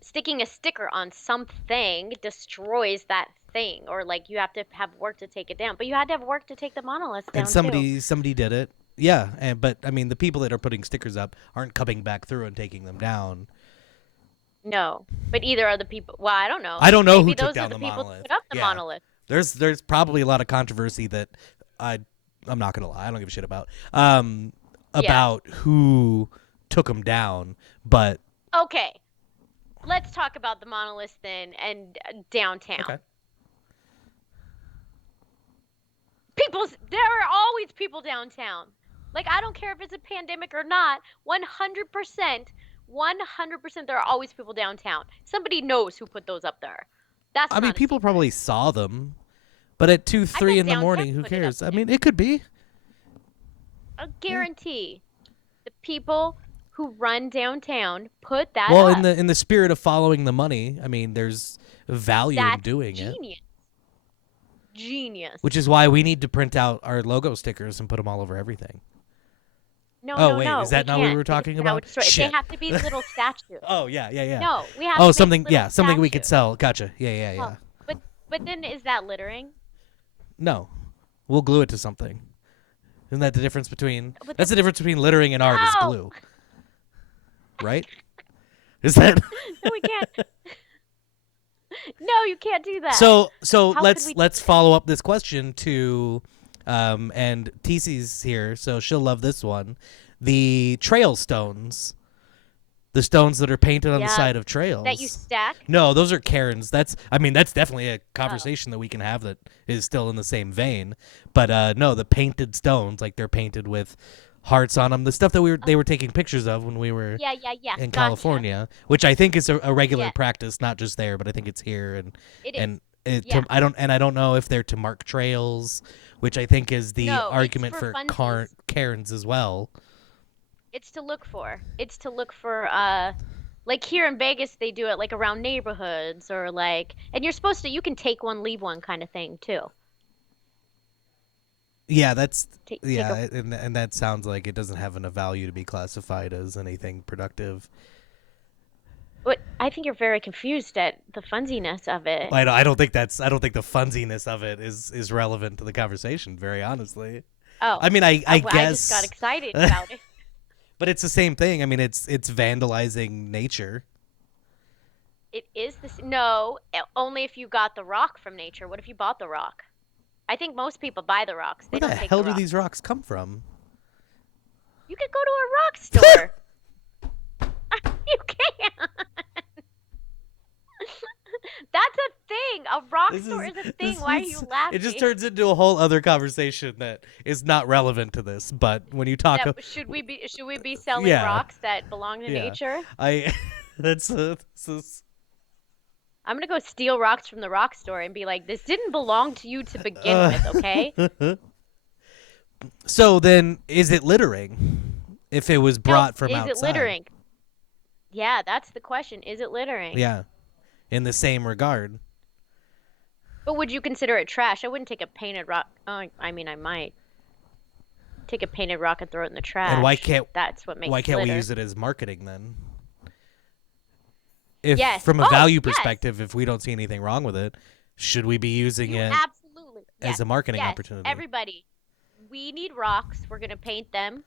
sticking a sticker on something destroys that thing or like you have to have work to take it down. But you had to have work to take the monoliths And down too. somebody did it. Yeah, and but I mean the people that are putting stickers up aren't coming back through and taking them down. No. But either are the people, well, I don't I know. don't know who Maybe took those are down the the people who monolith. put up the Yeah. monolith. There's probably a lot of controversy that I I'm not gonna lie, I don't give a shit Yeah. about who took them down, but Okay. Let's talk about the monoliths then and okay. downtown. There are always people downtown. Like, I don't care if it's a pandemic or not, 100%, 100% there are always people downtown. Somebody knows who put those up there. That's I mean, not a people secret. probably saw them, but at two, I three bet in the downtown morning, who put it up cares? I too. mean, it could be. I Yeah. guarantee the people who run downtown put that Well, up. in the spirit of following the money, I mean, there's value in That's doing it, genius. Genius. which is why we need to print out our logo stickers and put them all over everything. No, Oh no, wait, no. is We that not what we can't were because talking that would about? destroy it. They Shit. have to be little statues. Oh yeah, yeah, yeah. No, we have Oh, to make something. little Yeah, something we could statues. sell. Gotcha. Yeah, yeah, Oh, yeah. but then is that littering? No, we'll glue it to something. Isn't that the difference between? But That's the difference between littering and art is no, glue, right? Is that? no, we can't. No, you can't do that. So How could we do let's it? follow up this question to, and TC's here, so she'll love this one. The trail stones, The stones that are painted on the Yeah, side of that you trails. stack. No, those are cairns. That's definitely a Oh, conversation that we can have that is still in the same vein. But no, the painted stones, like they're painted with hearts on them. The stuff that oh, they were taking pictures of when we were yeah, yeah, yeah. in Gotcha. California, which I think is a regular Yes, practice, not just there, but I think it's here it and is. Yeah. I don't know if they're to mark trails, which I think is the No, it's argument for for funsies. cairns as well. It's to look for. It's to look for like here in Vegas they do it like around neighborhoods or like and you're supposed to you can take one leave one kind of thing too. Yeah, Take a and that sounds like it doesn't have enough value to be classified as anything productive. But I think you're very confused at the funsiness of it. I don't think the funsiness of it is relevant to the conversation. Very honestly, Oh, I mean, I I just got guess, excited but about it. it's the same thing. I mean, it's vandalizing nature. It is this no, only if you got the rock from nature. What if you bought the rock? I think most people buy the rocks. Where They the don't take hell the do these rocks. rocks come from? You could go to a rock store. You can. That's a thing. A rock store is a thing. Why are you It just laughing? turns into a whole other conversation that is not relevant to this. But when you talk, That should we be selling yeah, rocks that belong to yeah, nature? I that's this is, I'm gonna go steal rocks from the rock store and be like, this didn't belong to you to begin uh, with, okay? so then is it littering if it was No, brought from is it outside? littering? Yeah, that's the question. Is it littering? Yeah, in the same regard. But would you consider it trash? I wouldn't take a painted rock. Oh, I mean, I might take a painted rock and throw it in the And trash. That's what makes why it can't we litter. use it as marketing then? If Yes. from a Oh, value yes. perspective, if we don't see anything wrong with it, should we be using You it absolutely. as Yes. a marketing Yes. opportunity? Everybody. We need rocks. We're gonna paint them.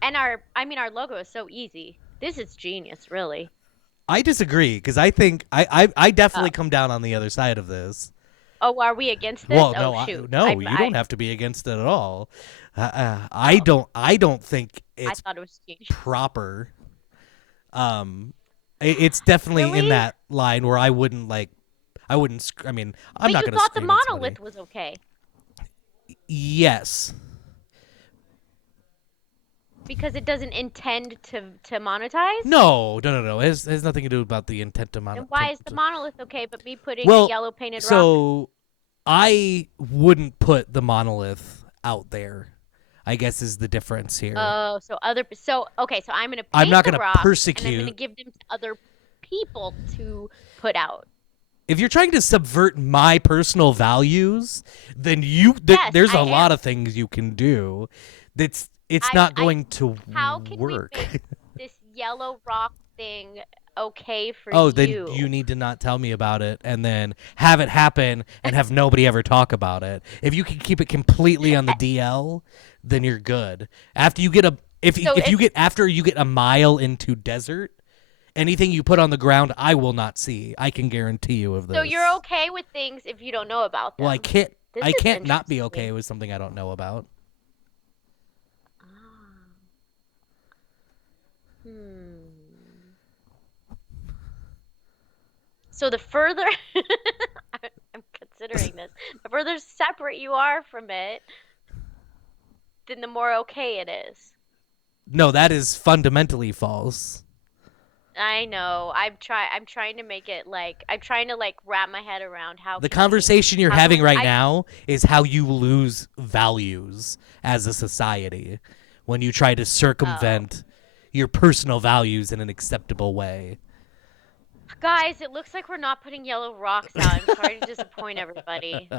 And I mean, our logo is so easy. This is genius, really. I disagree because I think I Oh. definitely come down on the other side of this. Oh, are we against this? Well, Oh, shoot. no, you don't have to be against it at all. Oh, I don't think I it's thought it was genius. proper. It's definitely in Really? that line where I wouldn't. I mean, I'm But not you going to thought the scream at somebody. monolith was okay Yes. because it doesn't intend to monetize? No. It has nothing to do about the intent to Then why is the monolith okay, but me putting a Well, yellow painted rock? so I wouldn't put the monolith out there. I guess is the difference here. Oh, so okay, so I'm gonna I'm paint not the going to rocks and I'm gonna persecute. give them to other people to put out. If you're trying to subvert my personal values, then Yes, there's I a lot am. of things you can do. It's I not I going to how can we work. make this yellow rock thing okay for Oh, then you you? need to not tell me about it and then have it happen and have nobody ever talk about it. If you can keep it completely on the DL, then you're good. After you get a So if you it's get after you get a mile into desert, anything you put on the ground I will not see. I can guarantee you of so you're this. okay with things if you don't know about Well, them. This I is can't not be okay interesting. with something I don't know about. Ah, hmm. So the further I'm considering this, the further separate you are from it, then the more okay it is. No, that is fundamentally false. I know. I'm trying to make it like I'm trying to like wrap my head around The conversation you're how can having we right I now is how you lose values as a society when you try to oh. circumvent your personal values in an acceptable way. Guys, it looks like we're not putting yellow rocks out. I'm sorry to disappoint everybody.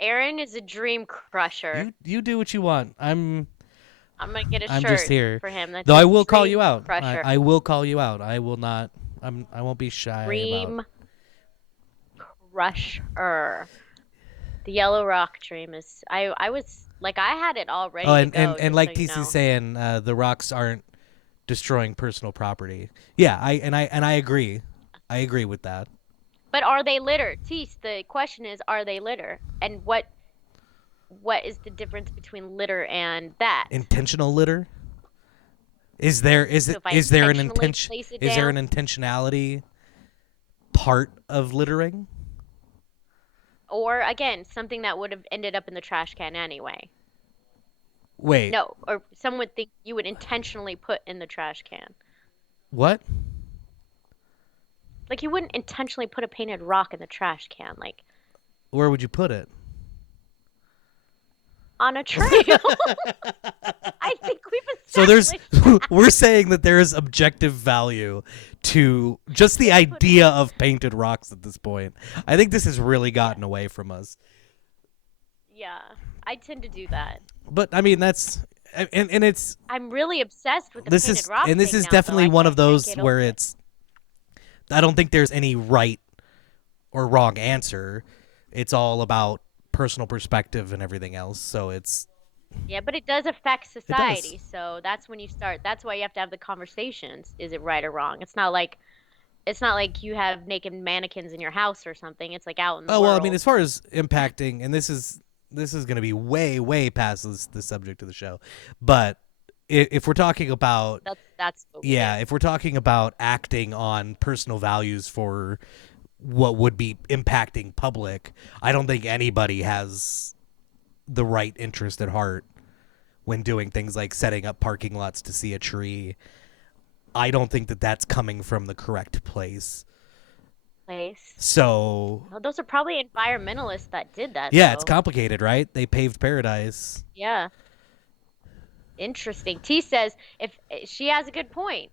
Aaron is a dream crusher. You do what you want. I'm gonna get a I'm just shirt here. for him that Though I says will call you Dream out. Crusher. I will call you out. I will not I won't be shy about. Dream Crusher. The yellow rock dream is I was like I had it all Oh, ready to go, and just so like you TC's know. saying, the rocks aren't destroying personal property. Yeah, I agree. I agree with that. But are they litter? Tease, the question is, are they litter? And what is the difference between litter and that? Intentional litter? Is there So if I is there an intentionally intention place it is there an down, intentionality part of littering? or again, something that would have ended up in the trash can anyway. Wait, No, or some would think you would intentionally put in the trash can. what? Like you wouldn't intentionally put a painted rock in the trash can, like Where would you put it? on a trail. I think we've So there's established that. we're saying that there is objective value to just the Just put it. idea of painted rocks at this point. I think this has really Yeah, gotten away from us. yeah. I tend to do that. But I mean that's and it's I'm really obsessed with the this painted is rock and this thing is now, though. definitely I one of can't those get over where it. it's I don't think there's any right or wrong answer. It's all about personal perspective and everything else. So Yeah, but it does affect it does. society, so that's when you start. That's why you have to have the conversations. Is it right or wrong? It's not like you have naked mannequins in your house or something. It's like out in the Oh well, I mean, world. as far as impacting, and this is going to be way past the subject of the show, but if we're talking about That's what we do. yeah, if we're talking about acting on personal values for what would be impacting public, I don't think anybody has the right interest at heart when doing things like setting up parking lots to see a tree. I don't think that that's coming from the correct place. Place. So Well, those are probably environmentalists that did that, yeah, it's though. complicated, right? They paved paradise. Yeah. Interesting. T says if she has a good point.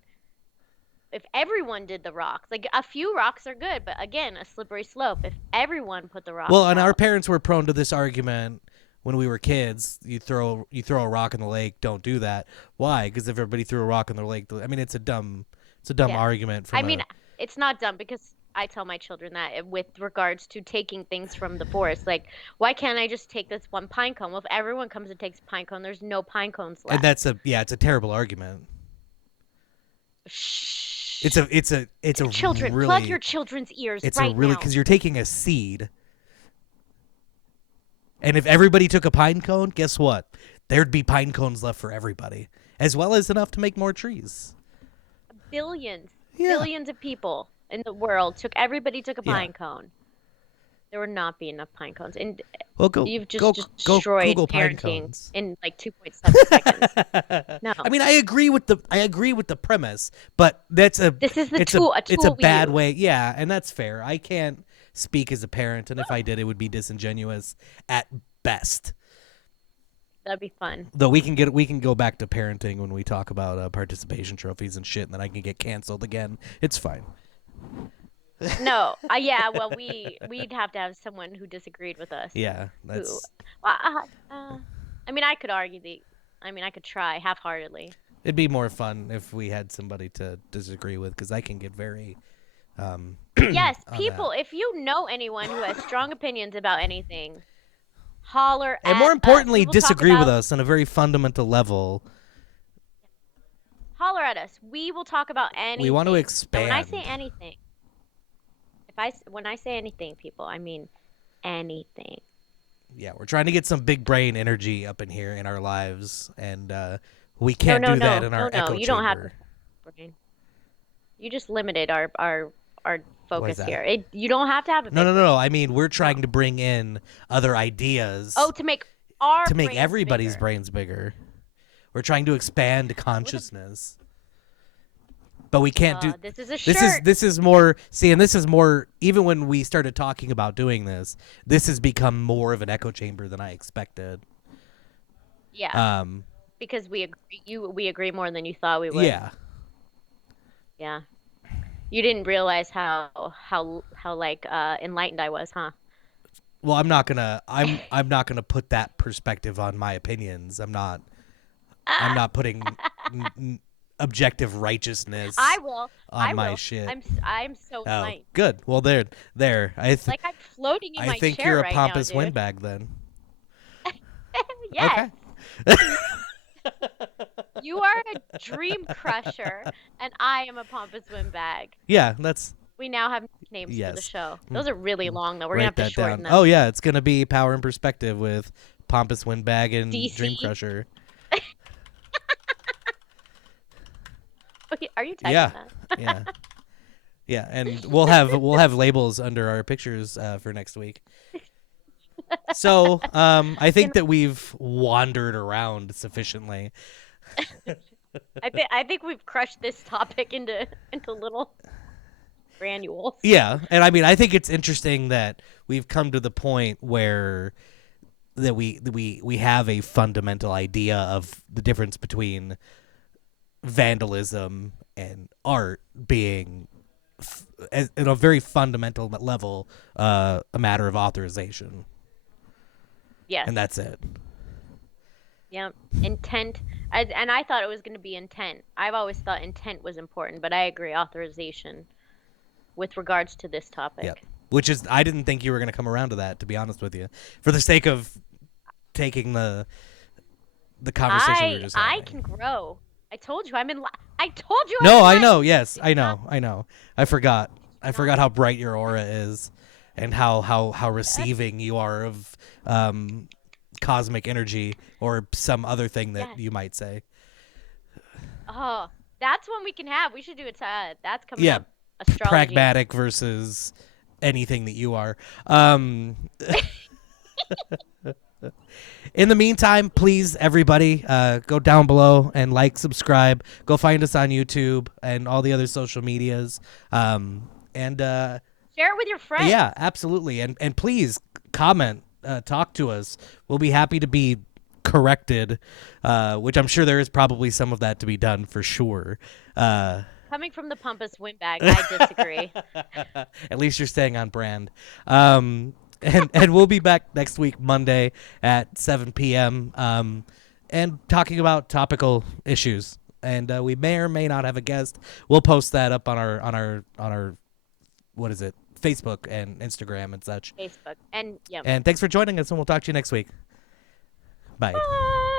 If everyone did the rocks, like a few rocks are good, but again, a slippery slope. If everyone put the Well, rocks and our out. parents were prone to this argument when we were kids. You throw a rock in the lake. Don't do that. Why? Because if everybody threw a rock in the lake, I mean, it's a dumb Yeah. argument I from mean, a. it's not dumb because I tell my children that with regards to taking things from the forest. Like, why can't I just take this one pine cone? Well, if everyone comes and takes a pine cone, there's no pine cones And left. that's a yeah, it's a terrible argument. It's Shh. a it's a it's a Children, plug really your children's ears it's a right really now. because you're taking a seed, and if everybody took a pine cone, guess what? There'd be pine cones left for everybody, as well as enough to make more trees. Billions, Yeah, billions of people in the world everybody took a yeah. pine cone. There would not be enough pine cones. And Well, go you've just go just go destroyed Google pine parenting cones. in like 2.7 seconds. No. I mean, I agree with the premise, but that's a This is the it's a tool, a it's a tool we bad use. way. Yeah, and that's fair. I can't speak as a parent, and if I did, it would be disingenuous at best. That'd be fun. Though we can go back to parenting when we talk about participation trophies and shit, and then I can get canceled again. It's fine. No, yeah, well, we'd have to have someone who disagreed with us. Yeah, Who, that's well, I mean, I could argue I mean, I could try half-heartedly. it'd be more fun if we had somebody to disagree with because I can get very um Yes, on that. people, if you know anyone who has strong opinions about anything, holler And more at us. We importantly, will talk disagree with about us on a very fundamental level. holler at us. We will talk about We want to anything. And when I say expand. anything, when I say anything, people, I mean anything. Yeah, we're trying to get some big brain energy up in here in our lives, and we No, can't no, do that no, in no, our no. echo You don't have to. chamber. Brain. You just limited our What is focus that? here. You don't have to have a No, big no, no, no. brain. I mean, we're No. trying to bring in other Oh, ideas to make our to make brains everybody's bigger. brains bigger. We're trying to expand With a consciousness, but we can't do. this is a This is shirt. this is more. See, and this is more. Even when we started talking about doing this has become more of an echo chamber than I expected. Yeah, Um, because we agree more than you thought we would. yeah. Yeah. You didn't realize how like enlightened I was, huh? Well, I'm not gonna put that perspective on my opinions. I'm not putting objective I righteousness will. on I my will. shit. I'm so Oh, enlightened. good. Well, there. Like I'm floating in I my think chair you're a right now, pompous dude. windbag then. Yes. Okay. You are a dream crusher, and I am a pompous windbag. Yeah, that's We now have names for the yes. show. Mm, Those are really mm. long, though. We're gonna Write have to that shorten down. Oh them. yeah, it's gonna be Power and Perspective with pompous windbag and Dream DC. Crusher. Are you typing Yeah, that? yeah, yeah. And we'll have labels under our pictures for next week. So I You think know, that we've wandered around sufficiently. I think we've crushed this topic into little granules. Yeah, and I mean, I think it's interesting that we've come to the point where that we have a fundamental idea of the difference between vandalism and art being at a very fundamental level a matter of authorization, and Yes. that's it. Yeah. Intent. And I thought it was going to be intent. I've always thought intent was important, but I agree, authorization with regards to this Yep. topic. Which is, I didn't think you were going to come around to that, to be honest with you, for the sake of taking the conversation we were just I having. can grow. I told you I'm in I told you I'm No, in I life. know. Yes, Did I you not know. I know. I forgot. did you I not? forgot how bright your aura is, and how Yes. receiving you are of um, cosmic energy or some other thing that Yes. you might say. Oh, that's one we can have. We should do it. That's coming Yeah, up. Astrology. pragmatic versus anything that you are. Um, in the meantime, please, everybody, go down below and like, subscribe. Go find us on YouTube and all the other social medias. And Share it with your Yeah, friends. absolutely. And please comment, talk to us. We'll be happy to be corrected, which I'm sure there is probably some of that to be done for sure. Uh, Coming from the Pampas windbag, I disagree. at least you're staying on brand. And we'll be back next week, Monday at 7 p.m. And talking about topical issues. And we may or may not have a guest. We'll post that up on our what is it, Facebook and Instagram and such. Facebook. And yep. And thanks for joining us, and we'll talk to you next week. Bye. Bye.